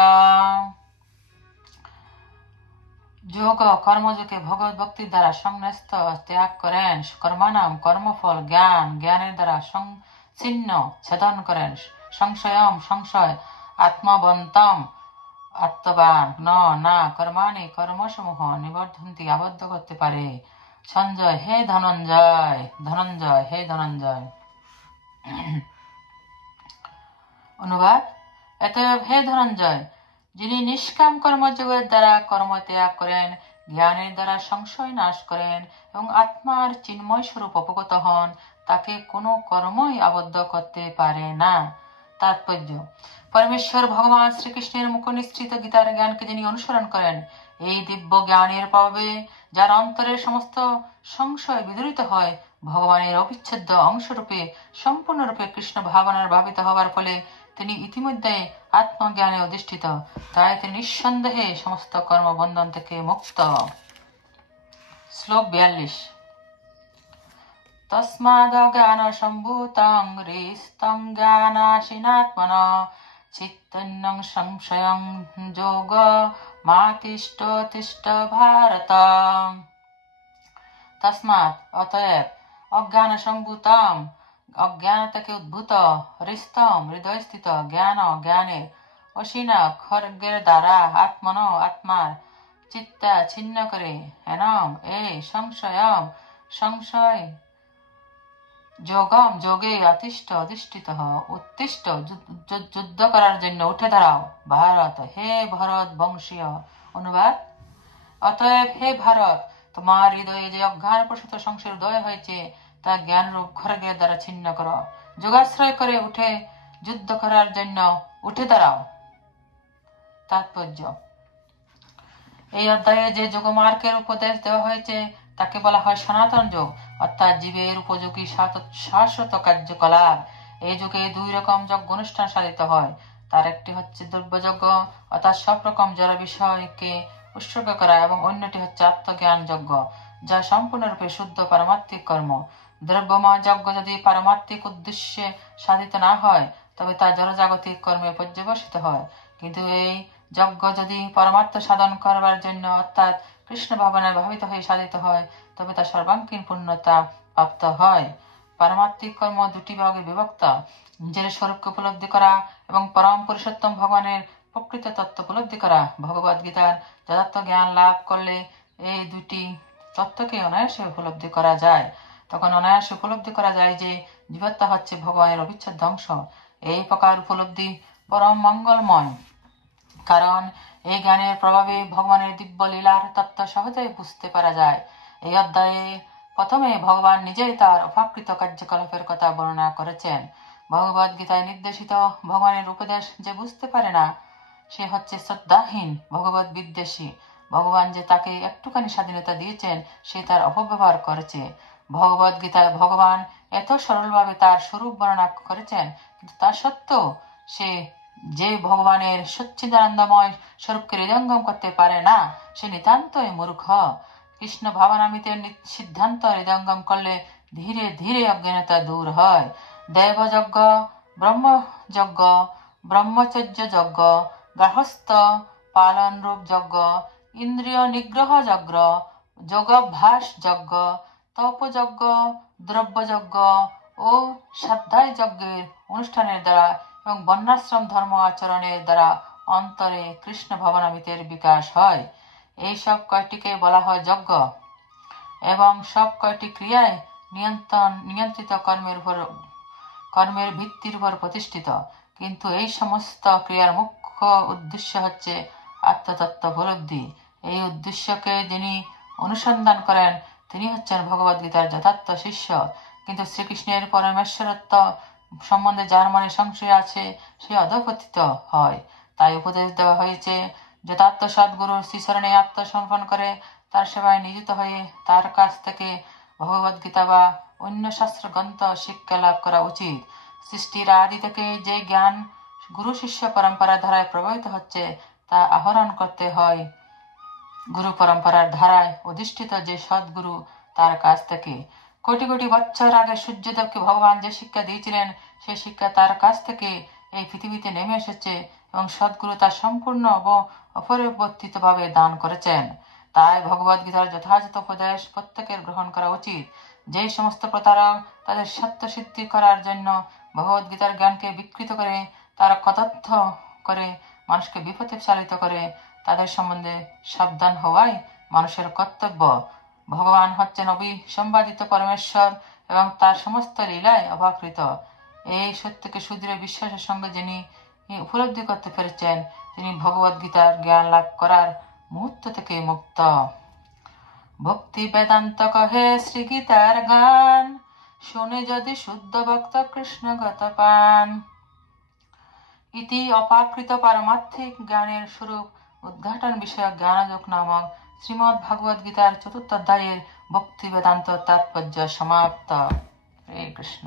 যোগ কর্মযোগে ভগবত ভক্তির দ্বারা সংন্যস্ত ত্যাগ করেন, কর্মানাম কর্মফল জ্ঞান, জ্ঞানের দ্বারা ছিন্ন ছেদন করেন, সংশয় আত্মবন্তম আত্মবান না কর্মাণি কর্মসমূহ নিবর্ধন্তি আবদ্ধ করতে পারে। সঞ্জয় হে ধনঞ্জয়, হে ধনঞ্জয়। অনুবাদ: অতএব হে ধনঞ্জয়, যিনি নিষ্কাম কর্মযোগের দ্বারা কর্ম ত্যাগ করেন, জ্ঞানের দ্বারা সংশয় নাশ করেন এবং আত্মার চিন্ময় স্বরূপ অবগত হন, তাকে কোনো কর্মই আবদ্ধ করতে পারে না। তাৎপর্য: পরমেশ্বর ভগবান শ্রীকৃষ্ণের মুখ নিঃসৃত গীতার জ্ঞানকে যিনি অনুসরণ করেন, এই দিব্য জ্ঞানের প্রভাবে যার অন্তরের সমস্ত সংশয় বিদূরিত হয়, ভগবানের অবিচ্ছেদ্য অংশরূপে সম্পূর্ণরূপে কৃষ্ণ ভাবনার ভাবিত হবার ফলে তিনি ইতিমধ্যে আত্মজ্ঞানে অধিষ্ঠিত, তাই তিনি নিঃসন্দেহে সমস্ত কর্মবন্ধন থেকে মুক্ত। শ্লোক 42। তস্মাদজ্ঞান সম্ভূতং হৃষ্টং জ্ঞানাশীনাত্মনা চিত্তন্যং সংশয়ং যোগ মাতিষ্ঠ তিষ্ঠ ভারত। তস্মাৎ অতএব, অজ্ঞান সম্ভূতম অজ্ঞান থেকে উদ্ভূত, হৃষ্টম হৃদয়স্থিত, জ্ঞান জ্ঞানের, অসীনা খর্গের দ্বারা, আত্মন আত্মার, চিত্তা ছিন্ন করে, এনম এই সংশয়ম সংশয়, যোগম যোগে অধিষ্ঠিত উত্তিষ্ঠ যুদ্ধ করার জন্য উঠে দাঁড়াও, ভারত হে ভরত বংশীয়। অনুবাদ: অতএব হে ভারত, তোমার হৃদয়ে যে অজ্ঞান প্রসূত সংশয়ের উদয় হয়েছে তা জ্ঞানরূপ খড়গের দ্বারা ছিন্ন করো, যোগাশ্রয় করে উঠে যুদ্ধ করার জন্য উঠে দাঁড়াও। তাৎপর্য: এই অধ্যায়ে যে যোগমার্গের উপদেশ দেওয়া হয়েছে তাকে বলা হয় সনাতন যোগ, অর্থাৎ জীবের উপযোগী শাশ্বত কার্যকলাপ। এই যুগে 2 রকম যজ্ঞ অনুষ্ঠান সাধিত হয়। তার একটি হচ্ছে দ্রব্যযজ্ঞ, অর্থাৎ সব রকম জড় বিষয়কে উৎসর্গ করা, এবং অন্যটি হচ্ছে আত্মজ্ঞান যজ্ঞ, যা সম্পূর্ণরূপে শুদ্ধ পারমাত্মিক কর্ম। দ্রব্যময় যজ্ঞ যদি পারমাত্মিক উদ্দেশ্যে সাধিত না হয় তবে তা জড়জাগতিক কর্মে পর্যবসিত হয়, কিন্তু এই যজ্ঞ যদি পরমাত্ম সাধন করবার জন্য অর্থাৎ কৃষ্ণ ভাবনায় ভাবিত হয়ে সাধিত হয় তবে তা সর্বাঙ্গীন পূর্ণতা প্রাপ্ত হয়। পারমাত্মিক কর্ম 2টি ভাগে বিভক্ত: নিজের স্বরূপকে উপলব্ধি করা এবং পরম পুরুষোত্তম ভগবানের প্রকৃত তত্ত্ব উপলব্ধি করা। ভগবদ গীতার যথার্থ জ্ঞান লাভ করলে এই 2টি তত্ত্বকে অনায়াসে উপলব্ধি করা যায়। তখন অনায়াসে উপলব্ধি করা যায় যে জীবাত্মা হচ্ছে ভগবানের অবিচ্ছেদ্য অংশ। এই প্রকার উপলব্ধি পরম মঙ্গলময়, কারণ এই জ্ঞানের প্রভাবে ভগবানের দিব্য লীলার তত্ত্ব সহজেই বুঝতে পারা যায়। এই অধ্যায়ে প্রথমে ভগবান নিজেই তার অপ্রাকৃত কার্যকলাপের কথা বর্ণনা করেছেন। ভগবদ গীতায় নির্দেশিত ভগবানের উপদেশ যে বুঝতে পারে না সে হচ্ছে শ্রদ্ধাহীন, ভগবত বিদ্বেষী। ভগবান যে তাকে একটুখানি স্বাধীনতা দিয়েছেন সে তার অপব্যবহার করেছে। ভগবদ গীতায় ভগবান এত সরলভাবে তার স্বরূপ বর্ণনা করেছেন, কিন্তু তা সত্ত্বেও সে যে ভগবানের সচ্চিদানন্দময় স্বরূপকে হৃদয়ঙ্গম করতে পারে না সে নিতান্তই মূর্খ। কৃষ্ণ ভাবনামৃতের সিদ্ধান্ত হৃদয়ঙ্গম করলে ধীরে ধীরে অজ্ঞানতা দূর হয়। দেবযজ্ঞ, ব্রহ্মযজ্ঞ, ব্রহ্মচর্য যজ্ঞ, গার্হস্থ পালন রূপ যজ্ঞ, ইন্দ্রিয় নিগ্রহ যজ্ঞ, যোগাভ্যাস যজ্ঞ, তপযজ্ঞ, দ্রব্যযজ্ঞ ও স্বাধ্যায় যজ্ঞের অনুষ্ঠানের দ্বারা এবং বর্ণাশ্রম ধর্ম আচরণের দ্বারা অন্তরে কৃষ্ণ ভাবনামৃতের বিকাশ হয়। এই সব কয়টিকে বলা হয় যজ্ঞ, এবং সব কয়টি ক্রিয়ায় নিয়ন্ত্রিত কর্মের ভিত্তির উপর প্রতিষ্ঠিত। কিন্তু এই সমস্ত ক্রিয়ার মুখ্য উদ্দেশ্য হচ্ছে আত্মতত্ত্ব উপলব্ধি। এই উদ্দেশ্যকে যিনি অনুসন্ধান করেন তিনি হচ্ছেন ভগবদ গীতার যথার্থ শিষ্য। কিন্তু শ্রীকৃষ্ণের পরমেশ্বরত্ব সম্বন্ধে যার মনে সংশয় আছে সে অধঃপতিত হয়। তাই উপদেশ দেওয়া হয়েছে, যথার্থ সদ্গুরুর শ্রীচরণে আত্মসমর্পণ করে তার সেবায় নিয়োজিত হয়ে তার কাছ থেকে ভগবদ গীতা বা অন্য শাস্ত্র গ্রন্থ শিক্ষা লাভ করা উচিত। সৃষ্টির আদি থেকে যে জ্ঞান গুরু শিষ্য পরম্পরার ধারায় প্রবাহিত হচ্ছে তা আহরণ করতে হয় গুরু পরম্পরার ধারায় অধিষ্ঠিত যে সদ্গুরু তার কাছ থেকে। কোটি কোটি বছর আগে সূর্যদেবকে ভগবান যে শিক্ষা দিয়েছিলেন সে শিক্ষা তার কাছ থেকে এই পৃথিবীতে নেমে এসেছে এবং সদ্গুরু তা সম্পূর্ণ ও অপরিবর্তিত ভাবে দান করেছেন। তাই ভগবদ গীতার যথাযথ উপদেশ প্রত্যেকের গ্রহণ করা উচিত। যে সমস্ত প্রতারক তাদের সত্য সিদ্ধি করার জন্য ভগবদ গীতার জ্ঞানকে বিকৃত করে, তারা কদর্থ করে মানুষকে বিপথে চালিত করে, তাদের সম্বন্ধে সাবধান হওয়াই মানুষের কর্তব্য। ভগবান হচ্ছেন অবিসম্বাদিত পরমেশ্বর এবং তার সমস্ত লীলায় অবাকৃত। এই সত্যকে সুদৃঢ় বিশ্বাসের সঙ্গে যিনি উপলব্ধি করতে পেরেছেন, তিনি ভগবদ গীতার জ্ঞান লাভ করার মুহূর্ত থেকে মুক্ত। ভক্তি বেদান্ত কহে শ্রী গীতার গান, শুনে যদি শুদ্ধ ভক্ত কৃষ্ণগত পান। ইতি অপাকৃত পারমার্থিক জ্ঞানের স্বরূপ উদ্ঘাটন বিষয়ক জ্ঞানযোগ নামক শ্রীমদ্ ভাগবত গীতার ৪র্থ অধ্যায়ের ভক্তি বেদান্ত তাৎপর্য সমাপ্ত। হরে কৃষ্ণ।